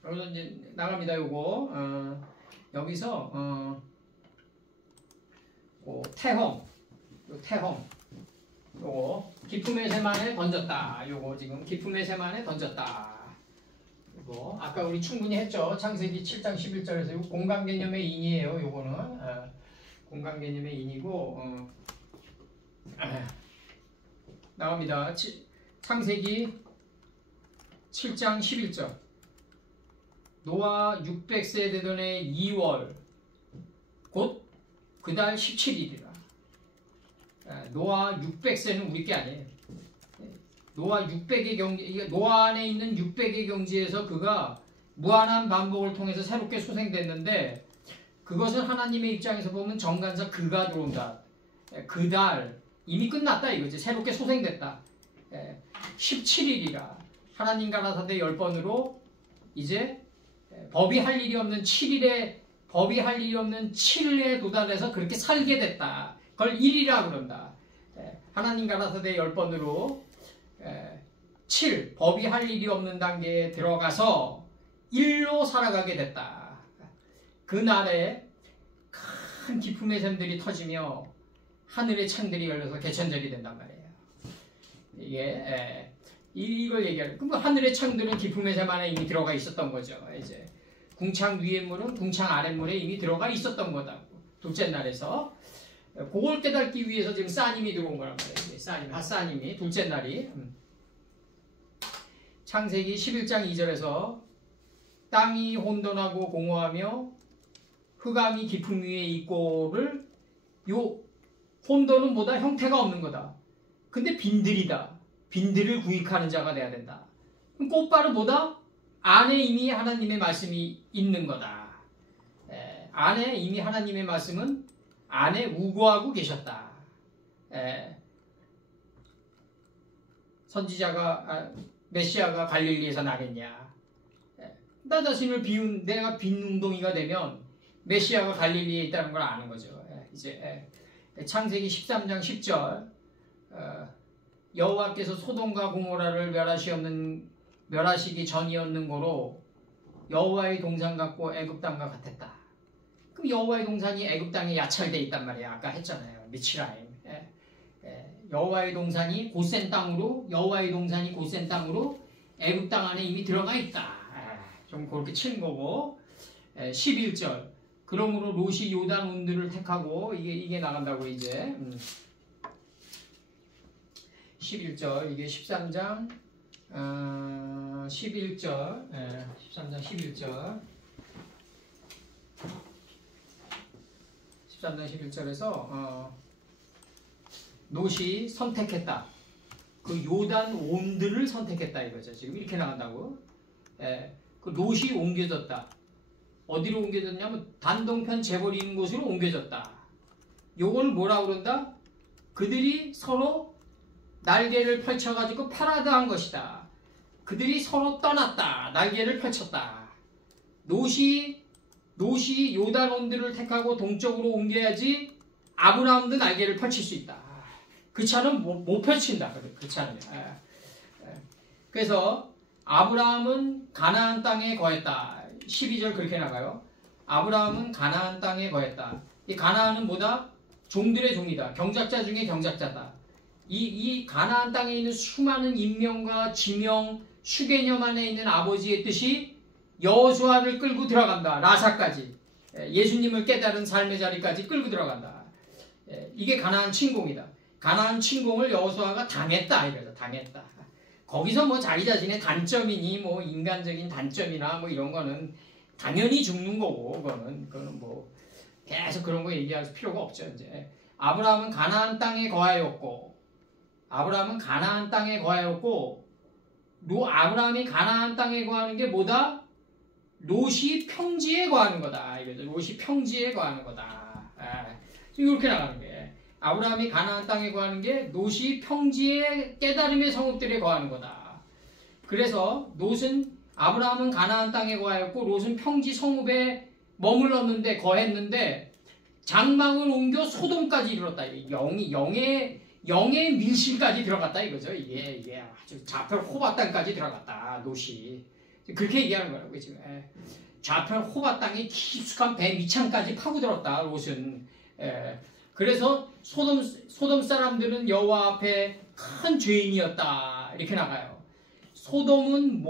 그래서 이제 나갑니다. 요거 여기서 태홍, 요거 기품의 세만에 던졌다. 요거 지금 기품의 세만에 던졌다. 이거 아까 우리 충분히 했죠. 창세기 7장 11절에서 이거 공간 개념의 인이에요. 요거는 공간 개념의 인이고 나옵니다. 창세기 7장 11절. 노아 600세 되던 해 2월 곧 그달 17일이라. 노아 600세는 우리 게 아니에요. 노아 600의 경지, 노아 안에 있는 600의 경지에서 그가 무한한 반복을 통해서 새롭게 소생됐는데, 그것은 하나님의 입장에서 보면 정관사 그가 들어온다. 그달 이미 끝났다 이거지. 새롭게 소생됐다. 17일이라. 하나님과 나사대 10번으로 이제 법이 할 일이 없는 7일에 도달해서 그렇게 살게 됐다. 그걸 1이라 그런다. 하나님과 나사대 10번으로 7. 법이 할 일이 없는 단계에 들어가서 1로 살아가게 됐다. 그날에 큰 기품의 샘들이 터지며 하늘의 창들이 열려서 개천절이 된단 말이에요. 이게 이걸 얘기하는. 그럼 하늘의 창들은 기품의 샘 안에 이미 들어가 있었던 거죠. 이제 궁창 위의 물은 궁창 아랫물에 이미 들어가 있었던 거다. 둘째 날에서 그걸 깨닫기 위해서 지금 싸님이 들어온 거란 말이에요. 핫싸님이 둘째 날이. 창세기 11장 2절에서 땅이 혼돈하고 공허하며 흑암이 깊음 위에 있고를, 요 혼돈은 뭐다? 형태가 없는 거다. 근데 빈들이다. 빈들을 구익하는 자가 돼야 된다. 그럼 꽃발은 뭐다? 안에 이미 하나님의 말씀이 있는 거다. 안에 이미 하나님의 말씀은 안에 우거하고 계셨다. 메시아가 갈릴리에서 나겠냐? 나 자신을 내가 빈 웅덩이가 되면 메시아가 갈릴리에 있다는 걸 아는 거죠. 이제 창세기 13장 10절. 여호와께서 소돔과 고모라를 멸하시옵는 멸하시기 전이었는 거로 여호와의 동산 같고 애굽 땅과 같았다. 그럼 여호와의 동산이 애굽 땅에 야찰돼 있단 말이야. 아까 했잖아요. 미츠라임. 여호와의 동산이 고센 땅으로 애굽 땅 안에 이미 들어가 있다. 좀 그렇게 치는 거고. 11절. 그러므로 롯이 요단 온들을 택하고 이게 나간다고 이제. 11절 이게 13장 11절 13장 11절 13장 11절에서 롯이 선택했다. 그 요단 온들을 선택했다 이거죠. 지금 이렇게 나간다고. 그 롯이 옮겨졌다. 어디로 옮겨졌냐면 단동편 재벌이 있는 곳으로 옮겨졌다. 요걸 뭐라고 그런다? 그들이 서로 날개를 펼쳐가지고 파라드한 것이다. 그들이 서로 떠났다. 날개를 펼쳤다. 롯이 요단 온들을 택하고 동쪽으로 옮겨야지 아브라함도 날개를 펼칠 수 있다. 그 차는 못 펼친다. 그 차는. 그래서 아브라함은 가나안 땅에 거했다. 12절 그렇게 나가요. 아브라함은 가나안 땅에 거했다. 이 가나안은 뭐다? 종들의 종이다. 경작자 중에 경작자다. 이 가나안 땅에 있는 수많은 인명과 지명, 수개념 안에 있는 아버지의 뜻이 여호수아를 끌고 들어간다. 라사까지. 예수님을 깨달은 삶의 자리까지 끌고 들어간다. 이게 가나안 침공이다. 가나안 침공을 여호수아가 당했다. 이거죠. 당했다. 거기서 뭐 자기 자신의 단점이니 뭐 인간적인 단점이나 뭐 이런 거는 당연히 죽는 거고 그거는 뭐 계속 그런 거 얘기할 필요가 없죠. 이제 아브라함은 가나안 땅에 거하였고 아브라함이 가나안 땅에 거하는 게 뭐다? 롯이 평지에 거하는 거다. 이거죠. 롯이 평지에 거하는 거다. 이렇게 나가는 거예요. 아브라함이 가나안 땅에 거하는 게 롯이 평지의 깨달음의 성읍들에 거하는 거다. 그래서 아브라함은 가나안 땅에 거하였고 롯은 평지 성읍에 머물렀는데 거했는데 장막을 옮겨 소돔까지 이르렀다. 영의 밀실까지 들어갔다 이거죠. 이게 아주 좌편 호바 땅까지 들어갔다. 롯이 그렇게 얘기하는 거라고 지금. 좌편 호바 땅에 깊숙한 배 밑창까지 파고들었다. 롯은. 그래서 소돔 사람들은 여호와 앞에 큰 죄인이었다. 이렇게 나가요. 소돔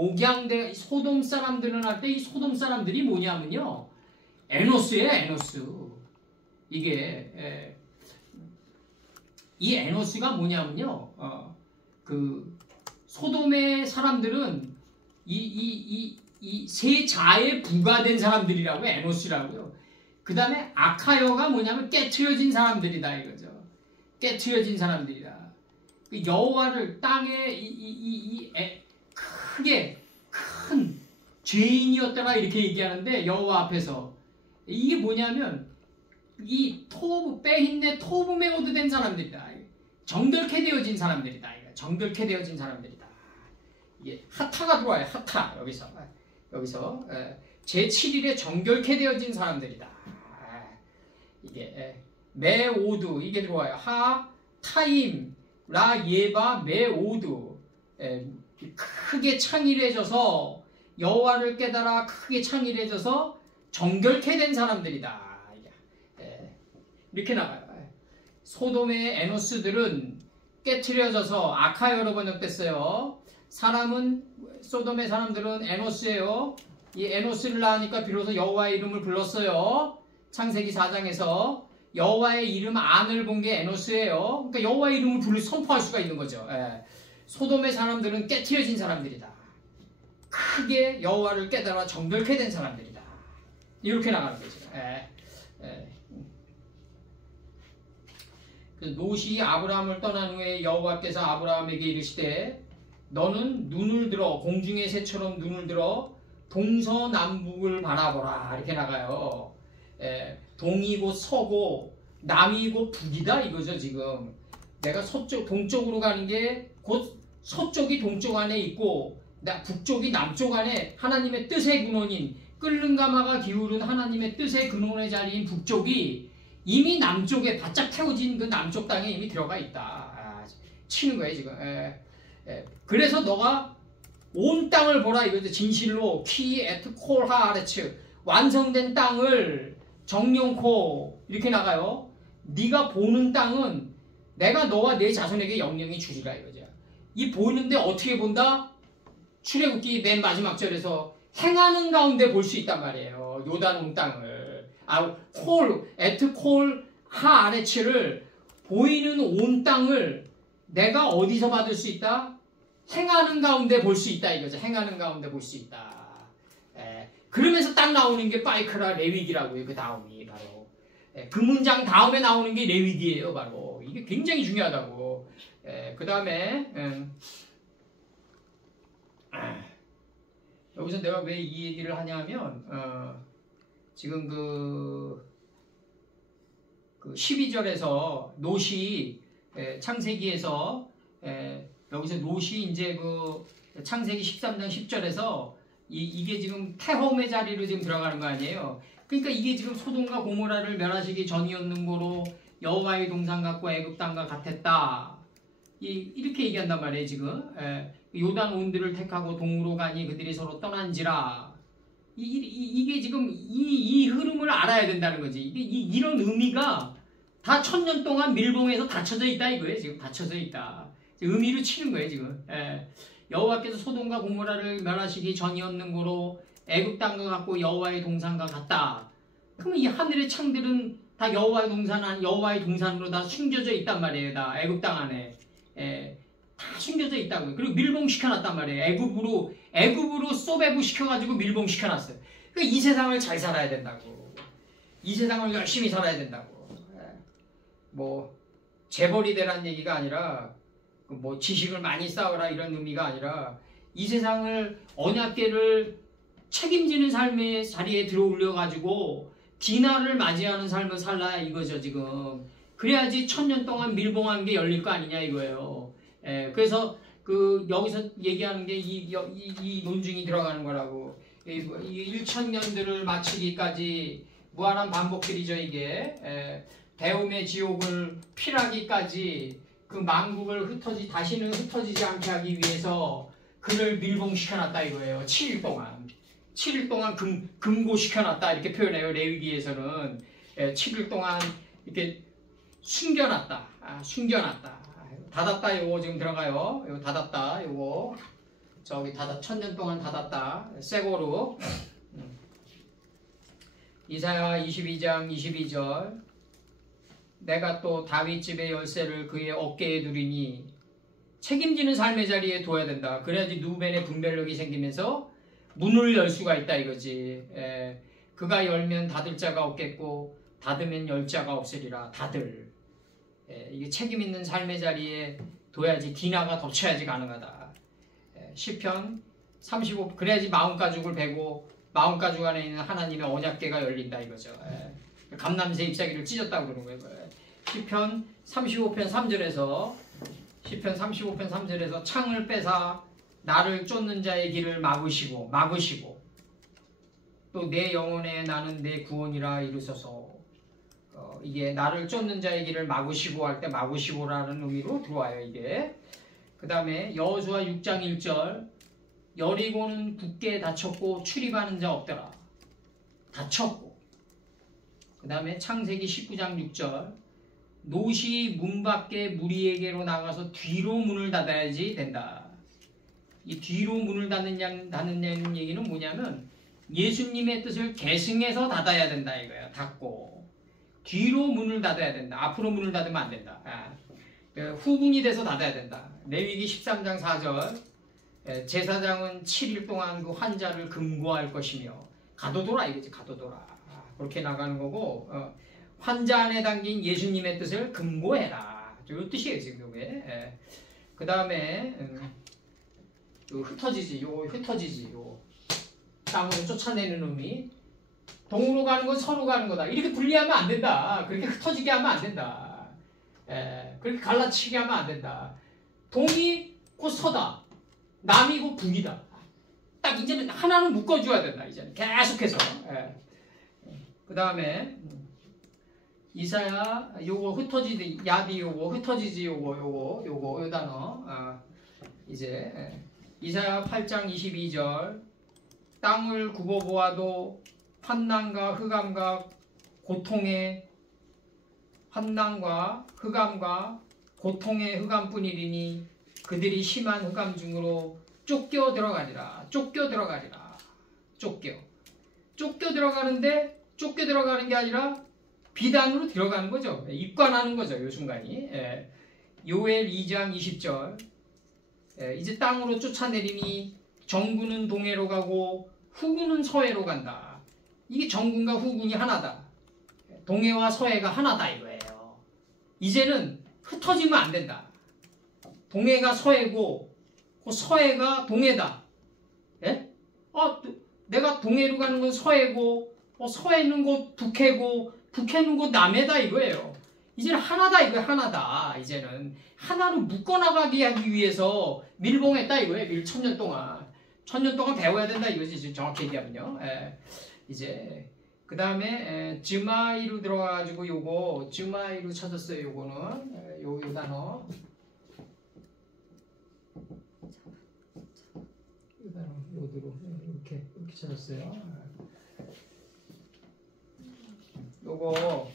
사람들은 할 때 이 소돔 사람들이 뭐냐면요. 에노스예요. 에노스. 이게 이 에노스가 뭐냐면요. 그 소돔의 사람들은 이 세 자에 부과된 사람들이라고 에노스라고요. 그 다음에 아카여가 뭐냐면 깨트려진 사람들이다 이거죠. 깨트려진 사람들이다. 여호와를 땅에 크게 큰 죄인이었다가 이렇게 얘기하는데 여호와 앞에서 이게 뭐냐면 이 빼힘내 토브메오드 된 사람들이다. 정결케 되어진 사람들이다. 정결케 되어진 사람들이다. 이게 하타가 들어와요. 하타 여기서 제7일에 정결케 되어진 사람들이다. 이게 메오드 이게 들어와요. 하 타임 라 예바 메오드 크게 창일해져서 여호와를 깨달아 크게 창일해져서 정결케 된 사람들이다. 이렇게 나가요. 소돔의 에노스들은 깨트려져서 아카여로 번역됐어요. 소돔의 사람들은 에노스예요. 이 에노스를 낳으니까 비로소 여호와의 이름을 불렀어요. 창세기 4장에서 여호와의 이름 안을 본 게 에노스예요. 그러니까 여호와의 이름을 선포할 수가 있는 거죠. 소돔의 사람들은 깨트려진 사람들이다. 크게 여호와를 깨달아 정결케 된 사람들이다. 이렇게 나가는 거죠. 롯이 아브라함을 떠난 후에 여호와께서 아브라함에게 이르시되 너는 눈을 들어 공중의 새처럼 눈을 들어 동서남북을 바라보라. 이렇게 나가요. 동이 곧 서고 남이 곧 북이다 이거죠. 지금 내가 동쪽으로 가는 게 곧 서쪽이 동쪽 안에 있고 북쪽이 남쪽 안에 하나님의 뜻의 근원인 끓는 가마가 기울은 하나님의 뜻의 근원의 자리인 북쪽이 이미 남쪽에 바짝 태워진 그 남쪽 땅에 이미 들어가 있다. 치는 거예요 지금. 그래서 너가 온 땅을 보라 이거죠. 진실로 키 에트 콜 하아레츠 완성된 땅을 정령코 이렇게 나가요. 네가 보는 땅은 내가 너와 내 자손에게 영영히 주리라 이거죠. 이 보이는데 어떻게 본다? 출애굽기 맨 마지막 절에서 행하는 가운데 볼 수 있단 말이에요. 요단 온 땅을 에트 콜 하아레츠를 보이는 온 땅을 내가 어디서 받을 수 있다? 행하는 가운데 볼 수 있다 이거죠. 행하는 가운데 볼 수 있다. 그러면서 딱 나오는 게 빠이크라 레위기라고요. 그 다음이 바로 그 문장 다음에 나오는 게 레위기예요. 바로 이게 굉장히 중요하다고. 그 다음에 여기서 내가 왜 이 얘기를 하냐면 지금 그 12절에서 노시 창세기에서 여기서 노시 이제 그 창세기 13장 10절에서 이게 지금 태홈의 자리로 지금 들어가는 거 아니에요. 그러니까 이게 지금 소돔과 고모라를 멸하시기 전이었는 거로 여호와의 동산 같고 애굽 땅과 같았다. 이렇게 얘기한단 말이에요. 지금 요단 온들을 택하고 동으로 가니 그들이 서로 떠난지라. 이게 지금 이 흐름을 알아야 된다는 거지. 이런 의미가 다 1000년 동안 밀봉해서 닫혀져 있다 이거예요. 지금 닫혀져 있다. 의미를 치는 거예요. 지금. 여호와께서 소돔과 고모라를 멸하시기 전이었는 거로 애굽 땅과 같고 여호와의 동산과 같다. 그러면 이 하늘의 창들은 다 여호와의 동산으로 다 숨겨져 있단 말이에요. 다 애굽 땅 안에 다 숨겨져 있다고요. 그리고 밀봉시켜놨단 말이에요. 애굽으로 소배부 시켜가지고 밀봉시켜놨어요. 그러니까 이 세상을 잘 살아야 된다고. 이 세상을 열심히 살아야 된다고. 뭐 재벌이 되라는 얘기가 아니라 뭐 지식을 많이 쌓으라 이런 의미가 아니라 이 세상을 언약궤를 책임지는 삶의 자리에 들어올려가지고 디나를 맞이하는 삶을 살라 이거죠 지금. 그래야지 1000년 동안 밀봉한 게 열릴 거 아니냐 이거예요. 그래서 그 여기서 얘기하는 게 이 논증이 들어가는 거라고. 이 1000년들을 마치기까지 무한한 반복들이죠 이게. 대움의 지옥을 필하기까지 그 만국을 다시는 흩어지지 않게 하기 위해서 그를 밀봉시켜놨다 이거예요. 7일 동안 금고시켜놨다 이렇게 표현해요. 레위기에서는 7일 동안 이렇게 숨겨놨다. 닫았다 요거 지금 들어가요. 요거 닫았다 요거 저기 1000년 동안 닫았다. 쇠고로. 이사야 22장 22절 내가 또 다윗 집의 열쇠를 그의 어깨에 두리니 책임지는 삶의 자리에 둬야 된다. 그래야지 누벤의 분별력이 생기면서 문을 열 수가 있다 이거지. 그가 열면 닫을 자가 없겠고 닫으면 열 자가 없으리라. 닫을. 이게 책임 있는 삶의 자리에 둬야지 디나가 덮쳐야지 가능하다. 시편 35 그래야지 마음가죽을 베고 마음가죽 안에 있는 하나님의 언약궤가 열린다 이거죠. 감람새 잎사귀를 찢었다고 그러는 거예요. 시편 35편 3절에서 창을 빼사 나를 쫓는 자의 길을 막으시고 또 내 영혼에 나는 내 구원이라 이르소서. 이게 나를 쫓는 자의 길을 막으시고 할 때 막으시고라는 의미로 들어와요 이게. 그 다음에 여호수아 6장 1절 여리고는 굳게 닫혔고 출입하는 자 없더라. 닫혔고. 그 다음에 창세기 19장 6절 노시 문 밖에 무리에게로 나가서 뒤로 문을 닫아야지 된다. 이 뒤로 문을 닫는 얘기는 뭐냐면 예수님의 뜻을 계승해서 닫아야 된다 이거예요. 닫고 뒤로 문을 닫아야 된다. 앞으로 문을 닫으면 안 된다. 후문이 돼서 닫아야 된다. 레위기 13장 4절 제사장은 7일 동안 그 환자를 금고할 것이며 가둬둬라 이거지. 가둬둬라. 그렇게 나가는 거고 환자 안에 담긴 예수님의 뜻을 금고해라. 이 뜻이에요 지금 이게. 그 다음에 흩어지지. 요 땅으로 쫓아내는 의미. 동으로 가는 건 서로 가는 거다. 이렇게 분리하면 안 된다. 그렇게 흩어지게 하면 안 된다. 그렇게 갈라치게 하면 안 된다. 동이 곧 서다. 남이 곧 북이다. 딱 이제는 하나는 묶어줘야 된다. 이제는 계속해서. 그 다음에 이사야 요거 흩어지지 야디 요거 흩어지지 요거 요 단어 이제 이사야 8장 22절 땅을 굽어보아도 환난과 흑암과 고통의 환난과 흑암과 고통의 흑암뿐이리니 그들이 심한 흑암 중으로 쫓겨 들어가리라. 쫓겨 들어가리라. 쫓겨 들어가는데 쫓겨 들어가는 게 아니라 비단으로 들어가는 거죠. 입관하는 거죠. 이 순간이. 요엘 2장 20절 이제 땅으로 쫓아내리니 정군은 동해로 가고 후군은 서해로 간다. 이게 정군과 후군이 하나다. 동해와 서해가 하나다 이거예요. 이제는 흩어지면 안 된다. 동해가 서해고 그 서해가 동해다. 예? 내가 동해로 가는 건 서해고 서해는 곧 북해고 북해는 곧 남해다 이거예요. 이제는 하나다 이거예요. 하나다. 이제는 하나로 묶어나가게 하기 위해서 밀봉했다 이거예요. 1000년 동안. 1000년 동안 배워야 된다 이거지. 정확히 얘기하면요. 이제 그 다음에 즈마이로 들어가가지고 요거 즈마이로 찾았어요. 요거는 요 단어 요대로 이렇게 찾았어요. 요거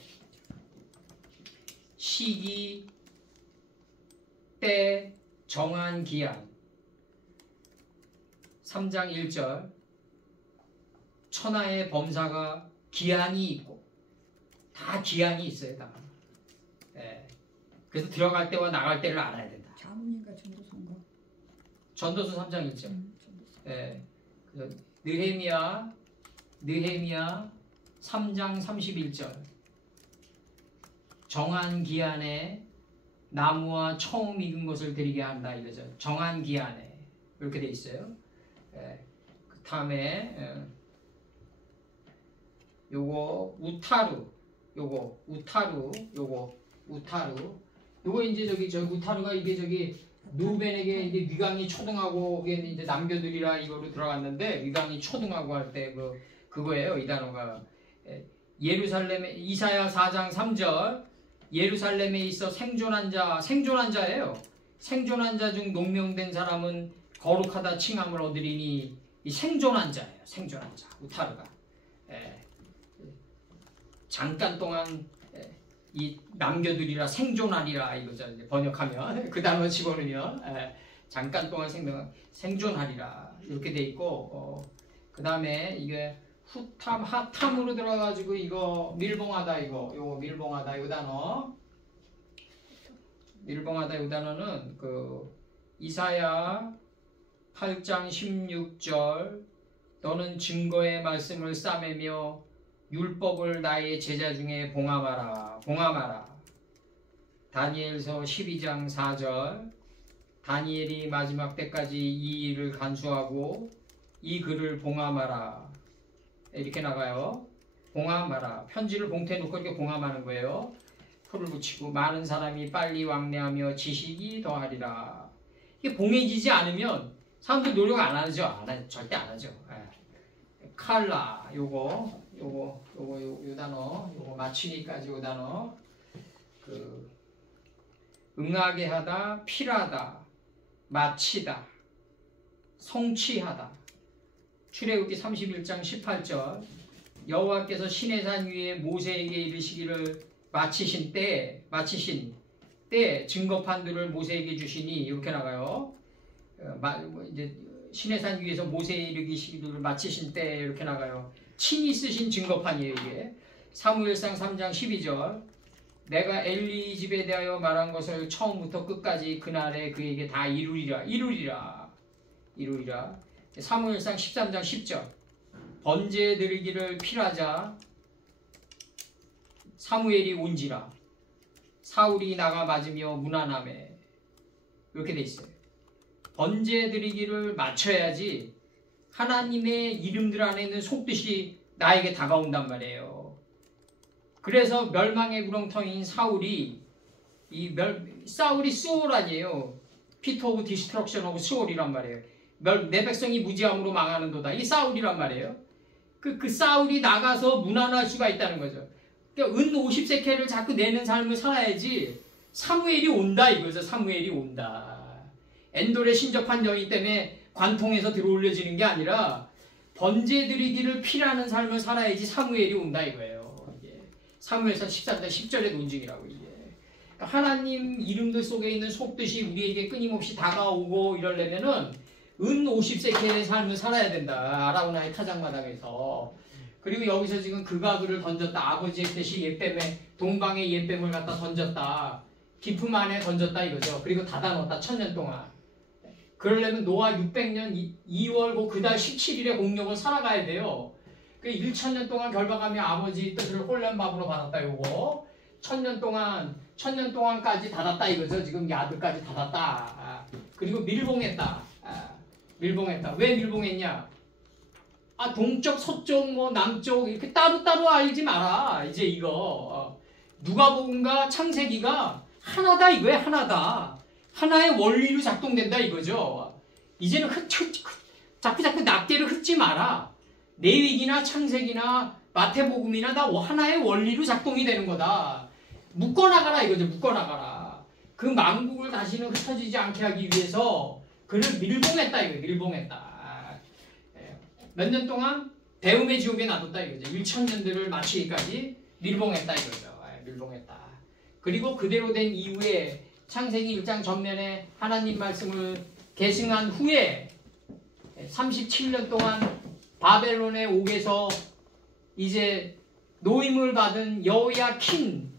시기 때 정한 기한 3장 1절 천하의 범사가 기한이 있고 다 기한이 있어요. 다. 그래서 들어갈 때와 나갈 때를 알아야 된다. 자문인가 전도서인가? 전도서 3장 1절. 그래서 느헤미야 3장 31절 정한 기한에 나무와 처음 익은 것을 드리게 한다 이거죠. 정한 기한에 이렇게 돼 있어요. 그 다음에 요거 우타루 요거 이제 저 우타루가 이게 저기 누벤에게 이제 위강이 초등하고 이제 남겨두리라 이거로 들어갔는데 위강이 초등하고 할 때 그거예요. 이 단어가 예루살렘에 이사야 4장 3절 예루살렘에 있어 생존한 자예요. 생존한 자 중 농명된 사람은 거룩하다 칭함을 얻으리니 이 생존한 자예요. 생존한 자 우타르가 잠깐 동안 이 남겨두리라 생존하리라 이거죠. 번역하면 그 단어 집어넣으면 잠깐 동안 생존하리라 이렇게 돼 있고 그 다음에 이게 후탐 하탐으로 들어가가지고 이거 밀봉하다 요거 밀봉하다 이 단어 밀봉하다 이 단어는 그 이사야 8장 16절 너는 증거의 말씀을 싸매며 율법을 나의 제자 중에 봉함하라. 다니엘서 12장 4절 다니엘이 마지막 때까지 이 일을 간수하고 이 글을 봉함하라. 이렇게 나가요. 봉함하라. 편지를 봉투에 놓고 이렇게 봉함하는 거예요. 풀을 붙이고 많은 사람이 빨리 왕래하며 지식이 더하리라. 이게 봉해지지 않으면 사람들 노력 안 하죠. 절대 안 하죠. 칼라 요거 단어 요거 맞추니까지 요 단어 그 응하게 하다 필하다 마치다 성취하다 출애굽기 31장 18절 여호와께서 시내산 위에 모세에게 이르시기를 마치신 때 증거판들을 모세에게 주시니 이렇게 나가요. 이제 시내산 위에서 모세에 이르시기를 마치신 때 이렇게 나가요. 친히 쓰신 증거판이에요. 이게 사무엘상 3장 12절 내가 엘리 집에 대하여 말한 것을 처음부터 끝까지 그날에 그에게 다 이루리라. 사무엘상 13장 10절 번제에 드리기를 필하자 사무엘이 온지라 사울이 나가 맞으며 무난함에 이렇게 돼 있어요. 번제 드리기를 맞춰야지 하나님의 이름들 안에는 속뜻이 나에게 다가온단 말이에요. 그래서 멸망의 구렁텅이인 사울이 사울이 스올 아니에요. 피터 오브 디스트럭션하고 스올이란 말이에요. 내 백성이 무지함으로 망하는도다. 이 사울이란 말이에요. 그 사울이 나가서 무난할 수가 있다는 거죠. 그러니까 은 50세켈을 자꾸 내는 삶을 살아야지 사무엘이 온다 이거죠. 사무엘이 온다. 엔돌에 신접한 여인 때문에 관통해서 들어올려지는 게 아니라 번제드리기를 피라는 삶을 살아야지 사무엘이 온다 이거예요. 이게 사무엘상 14장 10절의 논증이라고 이게. 그러니까 하나님 이름들 속에 있는 속뜻이 우리에게 끊임없이 다가오고 이러려면은 은 50세겔의 삶을 살아야 된다. 아라우나의 타작마당에서. 그리고 여기서 지금 그가그를 던졌다. 아버지의 뜻이 옛뱀에 동방의 옛뱀을 갖다 던졌다. 깊음 안에 던졌다 이거죠. 그리고 닫아놓았다. 1000년 동안. 그러려면 노아 600년 2월 그달 17일의 공력을 살아가야 돼요. 그 1000년 동안 결박하며 아버지 뜻을 혼란밥으로 받았다 요거. 1000년 동안까지 닫았다 이거죠. 지금 야드까지 닫았다. 그리고 밀봉했다. 밀봉했다. 왜 밀봉했냐? 동쪽, 서쪽, 뭐 남쪽 이렇게 따로따로 알지 마라. 이제 이거 누가복음과 창세기가 하나다 이거야. 하나다. 하나의 원리로 작동된다 이거죠. 이제는 자꾸 낱개를 흩지 마라. 레위기나 창세기나 마태복음이나 다 하나의 원리로 작동이 되는 거다. 묶어나가라 이거죠. 묶어나가라. 그 망국을 다시는 흩어지지 않게 하기 위해서 그를 밀봉했다 이거예요. 밀봉했다. 몇 년 동안 배움의 지옥에 놔뒀다 이거죠. 1000년들을 마치기까지 밀봉했다 이거죠. 밀봉했다. 그리고 그대로 된 이후에 창세기 1장 전면에 하나님 말씀을 계승한 후에 37년 동안 바벨론의 옥에서 이제 노임을 받은 여호야킨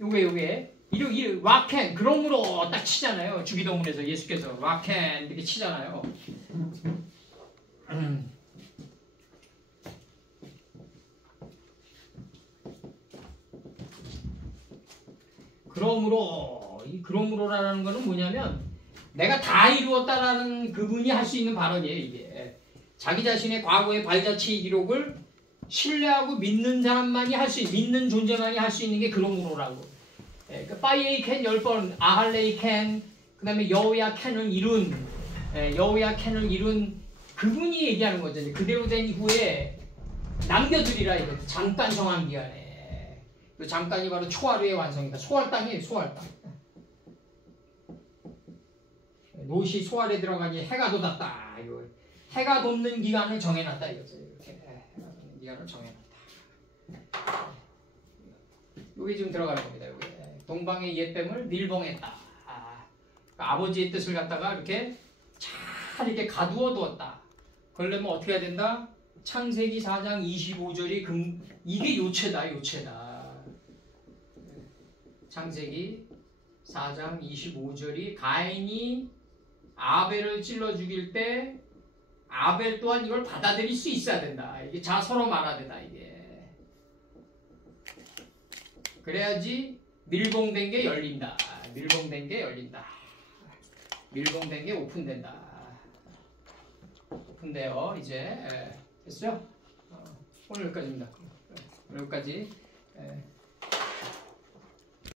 요게 이 라켄 그럼으로 딱 치잖아요. 주기도문에서 예수께서 라켄 이렇게 치잖아요. 그러므로 이 그러므로라는 거는 뭐냐면 내가 다 이루었다라는 그분이 할 수 있는 발언이에요. 이게 자기 자신의 과거의 발자취 기록을 신뢰하고 믿는 사람만이 할 수 믿는 존재만이 할 수 있는 게 그러므로라고. 그러니까 파이에이 캔 10번 아할레이 캔 그다음에 여호야 캔을 이룬 여호야 캔을 이룬 그분이 얘기하는 거죠. 그대로 된 이후에 남겨두리라 이거 잠깐 정한 기간에. 그 잠깐이 바로 초하루의 완성이다. 소할 땅이에요. 소할 땅. 노시 소할에 들어가니 해가 돋았다. 이거 해가 돋는 기간을 정해놨다 이거죠. 이렇게 해가 돋는 기간을 정해놨다. 여기 지금 들어가는 겁니다. 여기 동방의 옛뱀을 밀봉했다. 그러니까 아버지의 뜻을 갖다가 이렇게 잘 이렇게 가두어 두었다. 그러려면 어떻게 해야 된다? 창세기 4장 25절이 이게 요체다. 요체다. 창세기 4장 25절이 가인이 아벨을 찔러 죽일 때 아벨 또한 이걸 받아들일 수 있어야 된다. 이게 서로 말아야 된다. 이게 그래야지 밀봉된 게 열린다. 밀봉된 게 열린다. 밀봉된 게 오픈된다. 오픈돼요. 이제 됐어요? 오늘 여기까지입니다. 오늘 여기까지.